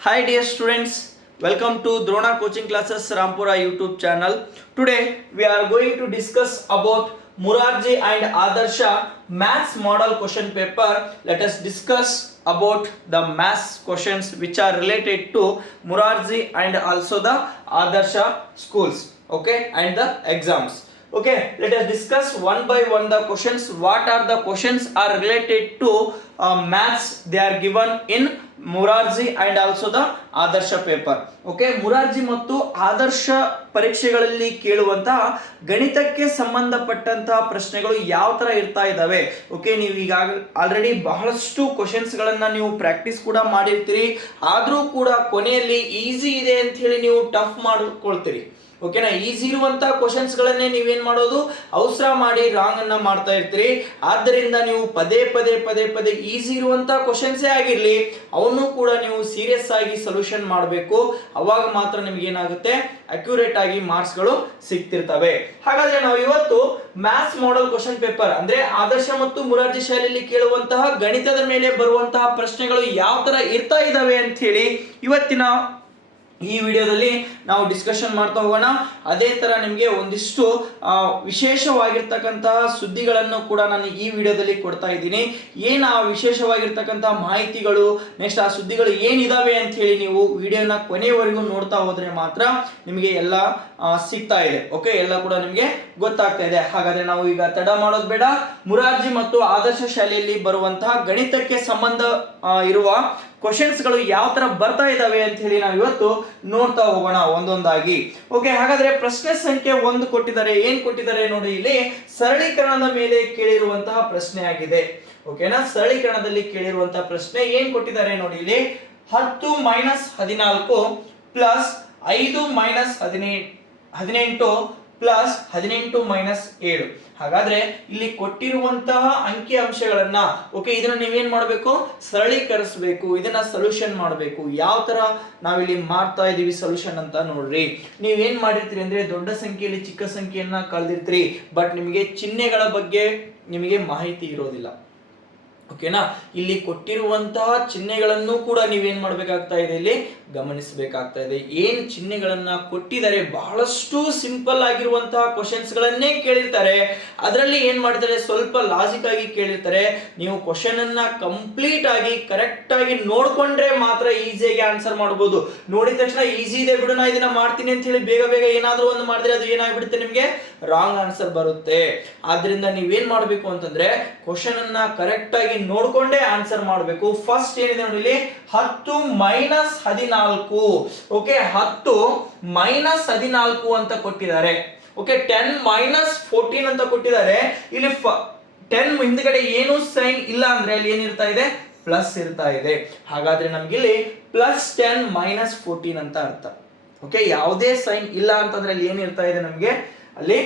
Hi dear students, welcome to Drona Coaching Classes Rampura YouTube channel. Today we are going to discuss about Murarji and Adarsha maths model question paper. Let us discuss about the maths questions which are related to Murarji and also the Adarsha schools, okay, and the exams. Okay, let us discuss one by one the questions. What are the questions are related to maths they are given in Morarji and also the Adarsh paper. Okay, Morarji ಮತ್ತು ಆದರ್ಶ ಪರೀಕ್ಷೆಗಳಲ್ಲಿ ಕೇಳುವಂತಹ ಗಣಿತಕ್ಕೆ ಸಂಬಂಧಪಟ್ಟಂತಹ ಪ್ರಶ್ನೆಗಳು ಯಾವ ತರ ಇರ್ತಾ ಇದಾವೆ. Okay, ನೀವು ಈಗ ಆಲ್ರೆಡಿ ಬಹಳಷ್ಟು ಕ್ವಶನ್ಸ್ ಗಳನ್ನ ನೀವು ಪ್ರಾಕ್ಟೀಸ್ ಕೂಡ ಮಾಡಿರ್ತೀರಿ. ಆದ್ರೂ ಕೂಡ ಕೊನೆಯಲ್ಲಿ ಈಸಿ ಇದೆ ಅಂತ ಹೇಳಿ ನೀವು ಟಫ್ ಮಾಡ್ಕೊಳ್ತೀರಿ. ಓಕೆನಾ, ಈಸಿ ಇರುವಂತಹ ಕ್ವಶನ್ಸ್ ಗಳನ್ನೇ ನೀವೇನ್ ಮಾಡೋದು, ಅವಸರ ಮಾಡಿ ರಾಂಗ್ ಅನ್ನ ಮಾಡ್ತಾ ಇರ್ತೀರಿ. ಆದ್ದರಿಂದ ನೀವು ಪದೇ ಪದೇ ಈಸಿ ಇರುವಂತಹ ಕ್ವಶನ್ಸ್ ಆಗಿರ್ಲಿ ಅವನು ಕೂಡ ನೀವು ಸೀರಿಯಸ್ ಆಗಿ ಸೊಲ್ಯೂಷನ್ ಮಾಡಬೇಕು. ಅವಾಗ ಮಾತ್ರ ನಿಮ್ಗೆ ಏನಾಗುತ್ತೆ, ಅಕ್ಯುರೇಟ್ ಆಗಿ ಮಾರ್ಕ್ಸ್ ಗಳು ಸಿಗ್ತಿರ್ತವೆ. ಹಾಗಾದ್ರೆ ನಾವು ಇವತ್ತು ಮ್ಯಾಥ್ಸ್ ಮಾಡೆಲ್ ಕ್ವಶನ್ ಪೇಪರ್ ಅಂದ್ರೆ ಆದರ್ಶ ಮತ್ತು ಮುರಾರ್ಜಿ ಶಾಲೆಯಲ್ಲಿ ಕೇಳುವಂತಹ ಗಣಿತದ ಮೇಲೆ ಬರುವಂತಹ ಪ್ರಶ್ನೆಗಳು ಯಾವ ತರ ಇರ್ತಾ ಇದಾವೆ ಅಂತ ಹೇಳಿ ಇವತ್ತಿನ ಈ ವಿಡಿಯೋದಲ್ಲಿ ನಾವು ಡಿಸ್ಕಷನ್ ಮಾಡ್ತಾ ಹೋಗೋಣ. ಅದೇ ತರ ನಿಮಗೆ ಒಂದಿಷ್ಟು ವಿಶೇಷವಾಗಿರ್ತಕ್ಕಂತಹ ಸುದ್ದಿಗಳನ್ನು ಕೂಡ ನಾನು ಈ ವಿಡಿಯೋದಲ್ಲಿ ಕೊಡ್ತಾ ಇದ್ದೀನಿ. ಏನು ಆ ವಿಶೇಷವಾಗಿರ್ತಕ್ಕಂತಹ ಮಾಹಿತಿಗಳು, ನೆಕ್ಸ್ಟ್ ಆ ಸುದ್ದಿಗಳು ಏನಿದಾವೆ ಅಂತ ಹೇಳಿ ನೀವು ವಿಡಿಯೋನ ಕೊನೆಯವರೆಗೂ ನೋಡ್ತಾ ಹೋದ್ರೆ ಮಾತ್ರ ನಿಮಗೆ ಎಲ್ಲ ಸಿಗ್ತಾ ಇದೆ. ಓಕೆ, ಎಲ್ಲ ಕೂಡ ನಿಮಗೆ ಗೊತ್ತಾಗ್ತಾ ಇದೆ. ಹಾಗಾದ್ರೆ ನಾವು ಈಗ ತಡ ಮಾಡೋದು ಬೇಡ, ಮುರಾರ್ಜಿ ಮತ್ತು ಆದರ್ಶ ಶಾಲೆಯಲ್ಲಿ ಬರುವಂತಹ ಗಣಿತಕ್ಕೆ ಸಂಬಂಧ ಇರುವ ಕ್ವಶನ್ಸ್ ಗಳು ಯಾವ ತರ ಬರ್ತಾ ಇದಾವೆ ಅಂತ ಹೇಳಿ ನಾವು ಇವತ್ತು ನೋಡ್ತಾ ಹೋಗೋಣ ಒಂದೊಂದಾಗಿ. ಓಕೆ, ಹಾಗಾದ್ರೆ ಪ್ರಶ್ನೆ ಸಂಖ್ಯೆ 1 ಕೊಟ್ಟಿದ್ದಾರೆ. ಏನ್ ಕೊಟ್ಟಿದ್ದಾರೆ ನೋಡಿ, ಇಲ್ಲಿ ಸರಳೀಕರಣದ ಮೇಲೆ ಕೇಳಿರುವಂತಹ ಪ್ರಶ್ನೆ ಆಗಿದೆ. ಓಕೆನಾ, ಸರಳೀಕರಣದಲ್ಲಿ ಕೇಳಿರುವಂತಹ ಪ್ರಶ್ನೆ ಏನ್ ಕೊಟ್ಟಿದ್ದಾರೆ ನೋಡಿ, ಇಲ್ಲಿ 10 - 14 ಪ್ಲಸ್ 5 - 18 ಪ್ಲಸ್ 18 - 7. ಹಾಗಾದ್ರೆ ಇಲ್ಲಿ ಕೊಟ್ಟಿರುವಂತಹ ಅಂಕಿ ಅಂಶಗಳನ್ನ ಓಕೆ ಇದನ್ನ ನೀವೇನ್ ಮಾಡಬೇಕು, ಸರಳೀಕರಿಸಬೇಕು, ಇದನ್ನ ಸೊಲ್ಯೂಷನ್ ಮಾಡಬೇಕು. ಯಾವ ತರ ನಾವಿಲ್ಲಿ ಮಾಡ್ತಾ ಇದೀವಿ ಸೊಲ್ಯೂಷನ್ ಅಂತ ನೋಡ್ರಿ. ನೀವೇನ್ ಮಾಡಿರ್ತೀರಿ ಅಂದ್ರೆ ದೊಡ್ಡ ಸಂಖ್ಯೆಯಲ್ಲಿ ಚಿಕ್ಕ ಸಂಖ್ಯೆಯನ್ನ ಕಳೆದಿರ್ತೀರಿ, ಬಟ್ ನಿಮಗೆ ಚಿಹ್ನೆಗಳ ಬಗ್ಗೆ ನಿಮಗೆ ಮಾಹಿತಿ ಇರೋದಿಲ್ಲ. ಓಕೆನಾ, ಇಲ್ಲಿ ಕೊಟ್ಟಿರುವಂತಹ ಚಿಹ್ನೆಗಳನ್ನು ಕೂಡ ನೀವೇನ್ ಮಾಡ್ಬೇಕಾಗ್ತಾ ಇದೆ, ಇಲ್ಲಿ ಗಮನಿಸಬೇಕಾಗ್ತಾ ಇದೆ. ಏನ್ ಚಿಹ್ನೆಗಳನ್ನ ಕೊಟ್ಟಿದ್ದಾರೆ, ಬಹಳಷ್ಟು ಸಿಂಪಲ್ ಆಗಿರುವಂತಹ ಕ್ವಶನ್ಸ್ ಗಳನ್ನೇ ಕೇಳಿರ್ತಾರೆ. ಅದರಲ್ಲಿ ಏನ್ ಮಾಡ್ತಾರೆ, ಸ್ವಲ್ಪ ಲಾಜಿಕ್ ಆಗಿ ಕೇಳಿರ್ತಾರೆ. ನೀವು ಕ್ವಶನ್ ಅನ್ನ ಕಂಪ್ಲೀಟ್ ಆಗಿ ಕರೆಕ್ಟ್ ಆಗಿ ನೋಡ್ಕೊಂಡ್ರೆ ಮಾತ್ರ ಈಸಿಯಾಗಿ ಆನ್ಸರ್ ಮಾಡಬಹುದು. ನೋಡಿದ ತಕ್ಷಣ ಈಸಿ ಇದೆ ಬಿಡು, ನಾ ಇದನ್ನ ಮಾಡ್ತೀನಿ ಅಂತ ಹೇಳಿ ಬೇಗ ಏನಾದ್ರೂ ಒಂದು ಮಾಡಿದ್ರೆ ಅದು ಏನಾಗ್ಬಿಡುತ್ತೆ, ನಿಮ್ಗೆ ರಾಂಗ್ ಆನ್ಸರ್ ಬರುತ್ತೆ. ಆದ್ರಿಂದ ನೀವೇನ್ ಮಾಡ್ಬೇಕು ಅಂತಂದ್ರೆ ಕ್ವಶನ್ ಅನ್ನ ಕರೆಕ್ಟ್ ಆಗಿ ನೋಡ್ಕೊಂಡೇ ಆನ್ಸರ್ ಮಾಡಬೇಕು. ಫಸ್ಟ್ ಏನಿದೆ ನೋಡಿ, ಇಲ್ಲಿ 10 - 14. ಓಕೆ, 10 - 14 ಅಂತ ಕೊಟ್ಟಿದ್ದಾರೆ. ಓಕೆ, 10 - 14 ಅಂತ ಕೊಟ್ಟಿದ್ದಾರೆ. ಇಲ್ಲಿ 10 ಹಿಂದ್ಗಡೆ ಏನು ಸೈನ್ ಇಲ್ಲ ಅಂದ್ರೆ ಅಲ್ಲಿ ಏನಿರ್ತಾ ಇದೆ, ಪ್ಲಸ್ ಇರ್ತಾ ಇದೆ. ಹಾಗಾದ್ರೆ ನಮ್ಗೆ ಇಲ್ಲಿ +10 - 14 ಅಂತ ಅರ್ಥ. ಓಕೆ, ಯಾವುದೇ ಸೈನ್ ಇಲ್ಲ ಅಂತಂದ್ರೆ ಅಲ್ಲಿ ಏನಿರ್ತಾ ಇದೆ, ನಮ್ಗೆ ಅಲ್ಲಿ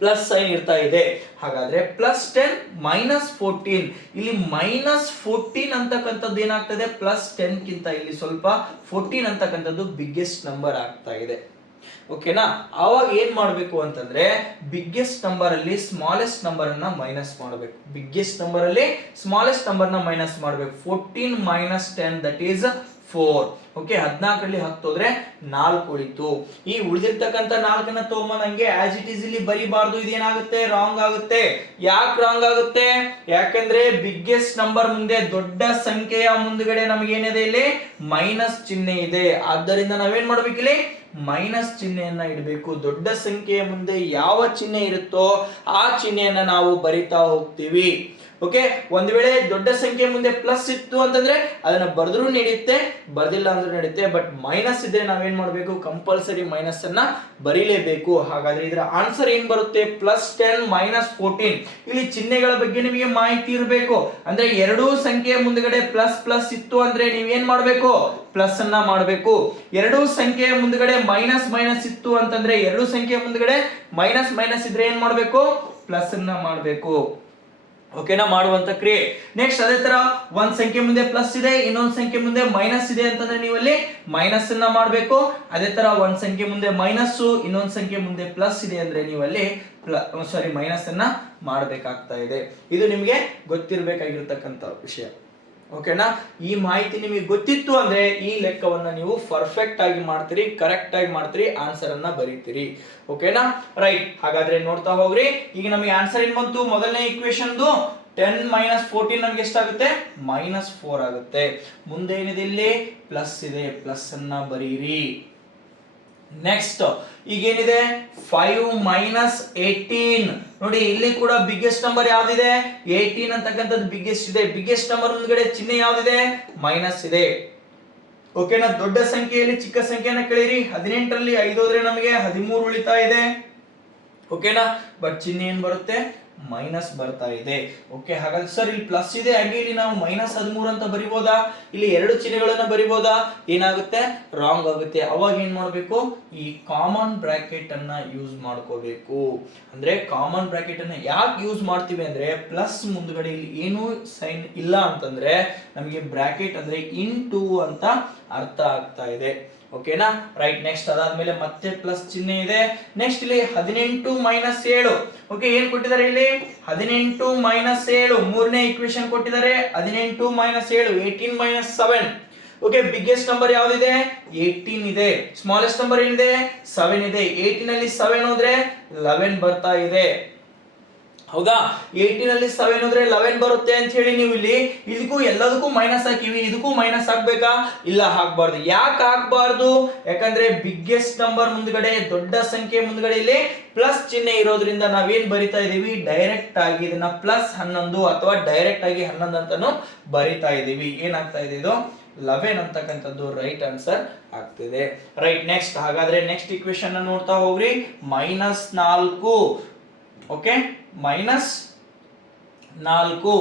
ಪ್ಲಸ್ ಸೈನ್ ಇರ್ತಾ ಇದೆ. ಹಾಗಾದ್ರೆ +10 - 14, ಇಲ್ಲಿ -14 ಅಂತಕ್ಕಂಥದ್ದು ಏನಾಗ್ತದೆ, +10 ಗಿಂತ ಇಲ್ಲಿ ಸ್ವಲ್ಪ 14 ಅಂತಕ್ಕಂಥದ್ದು ಬಿಗ್ಗೆಸ್ಟ್ ನಂಬರ್ ಆಗ್ತಾ ಇದೆ. ಓಕೆನಾ, ಆವಾಗ ಏನ್ ಮಾಡ್ಬೇಕು ಅಂತಂದ್ರೆ ಬಿಗ್ಗೆಸ್ಟ್ ನಂಬರ್ ಅಲ್ಲಿ ಸ್ಮಾಲೆಸ್ಟ್ ನಂಬರ್ ಅನ್ನ ಮೈನಸ್ ಮಾಡಬೇಕು. ಬಿಗ್ಗೆಸ್ಟ್ ನಂಬರ್ ಅಲ್ಲಿ ಸ್ಮಾಲೆಸ್ಟ್ ನಂಬರ್ ನ ಮೈನಸ್ ಮಾಡಬೇಕು. 14 - 10 ದಟ್ ಈಸ್ 4. ಓಕೆ, 14ರಲ್ಲಿ 10 ಹೋದ್ರೆ 4 ಉಳಿತು. ಈ ಉಳಿದಿರ್ತಕ್ಕಂಥ 4ನ್ನ ತಗೊಂಬಂದು ಹಂಗೆ ಆಸ್ ಇಟ್ ಈಸ್ ಇಲ್ಲಿ ಬರಿಬಾರ್ದು. ಇದೇನಾಗುತ್ತೆ, ರಾಂಗ್ ಆಗುತ್ತೆ. ಯಾಕೆ ರಾಂಗ್ ಆಗುತ್ತೆ, ಯಾಕಂದ್ರೆ ಬಿಗ್ಗೆಸ್ಟ್ ನಂಬರ್ ಮುಂದೆ, ದೊಡ್ಡ ಸಂಖ್ಯೆಯ ಮುಂದ್ಗಡೆ ನಮಗೆ ಏನಿದೆ, ಇಲ್ಲಿ ಮೈನಸ್ ಚಿಹ್ನೆ ಇದೆ. ಆದ್ದರಿಂದ ನಾವೇನ್ ಮಾಡ್ಬೇಕು, ಇಲ್ಲಿ ಮೈನಸ್ ಚಿಹ್ನೆಯನ್ನ ಇಡಬೇಕು. ದೊಡ್ಡ ಸಂಖ್ಯೆಯ ಮುಂದೆ ಯಾವ ಚಿಹ್ನೆ ಇರುತ್ತೋ ಆ ಚಿಹ್ನೆಯನ್ನ ನಾವು ಬರಿತಾ ಹೋಗ್ತೀವಿ. ಓಕೆ, ಒಂದ್ ವೇಳೆ ದೊಡ್ಡ ಸಂಖ್ಯೆ ಮುಂದೆ ಪ್ಲಸ್ ಇತ್ತು ಅಂತಂದ್ರೆ ಅದನ್ನ ಬರೆದ್ರೂ ನಡೆಯುತ್ತೆ, ಬರ್ದಿಲ್ಲ ಅಂದ್ರೆ ನಡೆಯುತ್ತೆ. ಬಟ್ ಮೈನಸ್ ಇದ್ರೆ ನಾವೇನ್ ಮಾಡ್ಬೇಕು, ಕಂಪಲ್ಸರಿ ಮೈನಸ್ ಅನ್ನ ಬರೀಲೇಬೇಕು. ಹಾಗಾದ್ರೆ ಇದರ ಆನ್ಸರ್ ಏನ್ ಬರುತ್ತೆ, +10 - 14. ಇಲ್ಲಿ ಚಿಹ್ನೆಗಳ ಬಗ್ಗೆ ನಿಮಗೆ ಮಾಹಿತಿ ಇರಬೇಕು. ಅಂದ್ರೆ ಎರಡೂ ಸಂಖ್ಯೆಯ ಮುಂದ್ಗಡೆ ಪ್ಲಸ್ ಇತ್ತು ಅಂದ್ರೆ ನೀವೇನ್ ಮಾಡ್ಬೇಕು, ಪ್ಲಸ್ ಅನ್ನ ಮಾಡಬೇಕು. ಎರಡೂ ಸಂಖ್ಯೆಯ ಮುಂದ್ಗಡೆ ಮೈನಸ್ ಇತ್ತು ಅಂತಂದ್ರೆ ಎರಡೂ ಸಂಖ್ಯೆಯ ಮುಂದ್ಗಡೆ ಮೈನಸ್ ಇದ್ರೆ ಏನ್ ಮಾಡ್ಬೇಕು, ಪ್ಲಸ್ ಅನ್ನ ಮಾಡಬೇಕು. ಓಕೆನಾ, ಮಾಡುವಂತ ಕ್ರಿಯೆ. ನೆಕ್ಸ್ಟ್ ಅದೇ ತರ ಒಂದ್ ಸಂಖ್ಯೆ ಮುಂದೆ ಪ್ಲಸ್ ಇದೆ, ಇನ್ನೊಂದ್ ಸಂಖ್ಯೆ ಮುಂದೆ ಮೈನಸ್ ಇದೆ ಅಂತಂದ್ರೆ ನೀವು ಅಲ್ಲಿ ಮೈನಸ್ ಅನ್ನ ಮಾಡಬೇಕು. ಅದೇ ತರ ಒಂದ್ ಸಂಖ್ಯೆ ಮುಂದೆ ಮೈನಸ್, ಇನ್ನೊಂದ್ ಸಂಖ್ಯೆ ಮುಂದೆ ಪ್ಲಸ್ ಇದೆ ಅಂದ್ರೆ ನೀವು ಅಲ್ಲಿ ಮೈನಸ್ ಅನ್ನ ಮಾಡಬೇಕಾಗ್ತಾ ಇದೆ. ಇದು ನಿಮಗೆ ಗೊತ್ತಿರಬೇಕಾಗಿರ್ತಕ್ಕಂಥ ವಿಷಯ. ಓಕೆನಾ. ಈ ಮಾಹಿತಿ ನಿಮಗೆ ಗೊತ್ತಿತ್ತು ಅಂದ್ರೆ ಈ ಲೆಕ್ಕವನ್ನ ನೀವು ಪರ್ಫೆಕ್ಟ್ ಆಗಿ ಮಾಡ್ತೀರಿ, ಕರೆಕ್ಟ್ ಆಗಿ ಮಾಡ್ತೀರಿ, ಆನ್ಸರ್ ಅನ್ನ ಬರೀತೀರಿ. ಓಕೆನಾ, ರೈಟ್. ಹಾಗಾದ್ರೆ ನೋಡ್ತಾ ಹೋಗ್ರಿ. ಈಗ ನಮಗೆ ಆನ್ಸರ್ ಏನ್ ಬಂತು? ಮೊದಲನೇ ಈಕ್ವೇಶನ್ 10 - 14 ನಮ್ಗೆ ಎಷ್ಟಾಗುತ್ತೆ? -4 ಆಗುತ್ತೆ. ಮುಂದೆ ಏನಿದೆ? ಇಲ್ಲಿ ಪ್ಲಸ್ ಇದೆ, ಪ್ಲಸ್ ಅನ್ನ ಬರೀರಿ. ನೆಕ್ಸ್ಟ್ ಈಗೇನಿದೆ? 5 - 18. ನೋಡಿ ಇಲ್ಲಿ ಕೂಡ ಬಿಗ್ಗೆಸ್ಟ್ ನಂಬರ್ ಯಾವ್ದಿದೆ? 18 ಅಂತಕ್ಕಂಥದ್ದು ಬಿಗ್ಗೆಸ್ಟ್ ಇದೆ. ಬಿಗ್ಗೆಸ್ಟ್ ನಂಬರ್ ಮುಂದ್ಗಡೆ ಚಿಹ್ನೆ ಯಾವ್ದಿದೆ? ಮೈನಸ್ ಇದೆ. ಓಕೆನಾ. ದೊಡ್ಡ ಸಂಖ್ಯೆಯಲ್ಲಿ ಚಿಕ್ಕ ಸಂಖ್ಯೆಯನ್ನ ಕಳೀರಿ. 18ರಲ್ಲಿ 5 ಹೋದ್ರೆ ನಮಗೆ 13 ಉಳಿತಾ ಇದೆ. ಓಕೆನಾ. ಬಟ್ ಚಿಹ್ನೆ ಏನ್ ಬರುತ್ತೆ? ಮೈನಸ್ ಬರ್ತಾ ಇದೆ. ಓಕೆ, ಹಾಗಾದ್ರೆ ಸರ್ ಇಲ್ಲಿ ಪ್ಲಸ್ ಇದೆ, ಹಾಗೆ ಇಲ್ಲಿ ನಾವು -13 ಅಂತ ಬರಿಬೋದಾ? ಇಲ್ಲಿ ಎರಡು ಚಿಹ್ನೆಗಳನ್ನ ಬರಿಬೋದಾ? ಏನಾಗುತ್ತೆ? ರಾಂಗ್ ಆಗುತ್ತೆ. ಅವಾಗ ಏನ್ ಮಾಡ್ಬೇಕು? ಈ ಕಾಮನ್ ಬ್ರಾಕೆಟ್ ಅನ್ನ ಯೂಸ್ ಮಾಡ್ಕೋಬೇಕು. ಅಂದ್ರೆ ಕಾಮನ್ ಬ್ರಾಕೆಟ್ ಅನ್ನ ಯಾಕೆ ಯೂಸ್ ಮಾಡ್ತೀವಿ ಅಂದ್ರೆ, ಪ್ಲಸ್ ಮುಂದ್ಗಡೆ ಇಲ್ಲಿ ಏನು ಸೈನ್ ಇಲ್ಲ ಅಂತಂದ್ರೆ ನಮಗೆ ಬ್ರಾಕೆಟ್ ಅಂದ್ರೆ ಇಂಟು ಅಂತ ಅರ್ಥ ಆಗ್ತಾ ಇದೆ. ಓಕೆನಾ, ರೈಟ್. ನೆಕ್ಸ್ಟ್ ಅದಾದ್ಮೇಲೆ ಮತ್ತೆ ಪ್ಲಸ್ ಚಿಹ್ನೆ ಇದೆ. ನೆಕ್ಸ್ಟ್ ಇಲ್ಲಿ 18 - 7. ಓಕೆ, ಏನ್ ಕೊಟ್ಟಿದ್ದಾರೆ ಇಲ್ಲಿ? 18 - 7 ಮೂರನೇ ಈಕ್ವೇಶನ್ ಕೊಟ್ಟಿದ್ದಾರೆ. 18 - 7 18 - 7. Okay, biggest number ಯಾವ್ದಿದೆ? 18 ಇದೆ. ಸ್ಮಾಲೆಸ್ಟ್ ನಂಬರ್ ಏನಿದೆ? 7 ಇದೆ. 18 ಅಲ್ಲಿ 7 ಹೋದ್ರೆ 11 ಬರ್ತಾ ಇದೆ. ಹೌದಾ? 18 ಅಲ್ಲಿ 7 ಹೋದ್ರೆ 11 ಬರುತ್ತೆ ಅಂತ ಹೇಳಿ ನೀವು ಇಲ್ಲಿ ಇದಕ್ಕೂ ಎಲ್ಲದಕ್ಕೂ ಮೈನಸ್ ಹಾಕಿವಿ, ಇದಕ್ಕೂ ಮೈನಸ್ ಹಾಕ್ಬೇಕಾ? ಇಲ್ಲ, ಹಾಕ್ಬಾರ್ದು. ಯಾಕೆ ಹಾಕ್ಬಾರ್ದು? ಯಾಕಂದ್ರೆ ಬಿಗ್ಗೆಸ್ಟ್ ನಂಬರ್ ಮುಂದ್ಗಡೆ, ದೊಡ್ಡ ಸಂಖ್ಯೆ ಮುಂದ್ಗಡೆ ಇಲ್ಲಿ ಪ್ಲಸ್ ಚಿಹ್ನೆ ಇರೋದ್ರಿಂದ ನಾವೇನ್ ಬರಿತಾ ಇದೀವಿ? ಡೈರೆಕ್ಟ್ ಆಗಿ ಇದನ್ನ +11 ಅಥವಾ ಡೈರೆಕ್ಟ್ ಆಗಿ 11 ಅಂತಾನು ಬರಿತಾ ಇದೀವಿ. ಏನಾಗ್ತಾ ಇದೆ? ಇದು 11 ಅಂತಕ್ಕಂಥದ್ದು ರೈಟ್ ಆನ್ಸರ್ ಆಗ್ತಿದೆ. ರೈಟ್. ನೆಕ್ಸ್ಟ್ ಹಾಗಾದ್ರೆ ನೆಕ್ಸ್ಟ್ ಇಕ್ವೇಶನ್ ನೋಡ್ತಾ ಹೋಗ್ರಿ. -4. ಓಕೆ, -4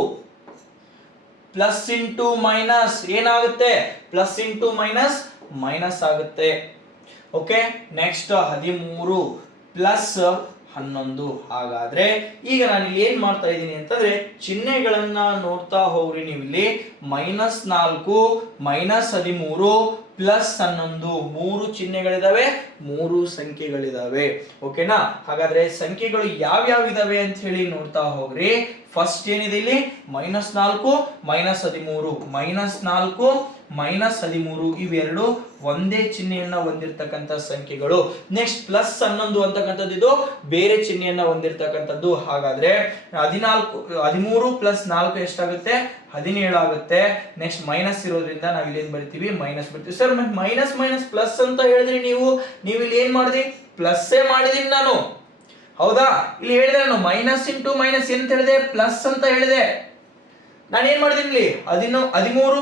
ಪ್ಲಸ್ ಇಂಟು ಮೈನಸ್ ಏನಾಗುತ್ತೆ? ಪ್ಲಸ್ ಇಂಟು ಮೈನಸ್ ಮೈನಸ್ ಆಗುತ್ತೆ. Okay, next 13 plus 11. ಹಾಗಾದ್ರೆ ಈಗ ನಾನು ಇಲ್ಲಿ ಏನ್ ಮಾಡ್ತಾ ಇದ್ದೀನಿ ಅಂತಂದ್ರೆ ಚಿಹ್ನೆಗಳನ್ನ ನೋಡ್ತಾ ಹೋಗ್ರಿ. ನೀವು ಇಲ್ಲಿ -4 -13 ಪ್ಲಸ್ 11 ಮೂರು ಚಿಹ್ನೆಗಳಿದಾವೆ, ಮೂರು ಸಂಖ್ಯೆಗಳಿದಾವೆ. ಓಕೆನಾ. ಹಾಗಾದ್ರೆ ಸಂಖ್ಯೆಗಳು ಯಾವ್ಯಾವ ಇದಾವೆ ಅಂತ ಹೇಳಿ ನೋಡ್ತಾ ಹೋಗ್ರಿ. ಫಸ್ಟ್ ಏನಿದೆ ಇಲ್ಲಿ? -4 -13 -4 -13 ಇವೆರಡು ಒಂದೇ ಚಿಹ್ನೆಯನ್ನ ಹೊಂದಿರತಕ್ಕಂತ ಸಂಖ್ಯೆಗಳು. ನೆಕ್ಸ್ಟ್ ಪ್ಲಸ್ 11 ಅಂತಕ್ಕಂಥದ್ದು ಇದು ಬೇರೆ ಚಿಹ್ನೆಯನ್ನ ಹೊಂದಿರತಕ್ಕಂಥದ್ದು. ಹಾಗಾದ್ರೆ 13 + 4 ಎಷ್ಟಾಗುತ್ತೆ? 17 ಆಗುತ್ತೆ. ನೆಕ್ಸ್ಟ್ ಮೈನಸ್ ಇರೋದ್ರಿಂದ ನಾವು ಇಲ್ಲಿ ಏನ್ ಬರಿತೀವಿ? ಮೈನಸ್ ಬರ್ತೀವಿ. ಸರ್ ಮೈನಸ್ ಮೈನಸ್ ಪ್ಲಸ್ ಅಂತ ಹೇಳಿದ್ರಿ ನೀವು ಇಲ್ಲಿ ಏನ್ ಮಾಡಿದ್ರಿ? ಪ್ಲಸ್ಸೇ ಮಾಡಿದೀನಿ ನಾನು. ಹೌದಾ? ಇಲ್ಲಿ ಹೇಳಿದೆ ನಾನು ಮೈನಸ್ ಇಂಟು ಮೈನಸ್ ಎಂತ ಹೇಳಿದೆ? ಪ್ಲಸ್ ಅಂತ ಹೇಳಿದೆ. ನಾನು ಏನ್ ಮಾಡಿದೀನಿ ಇಲ್ಲಿ? 13 + 4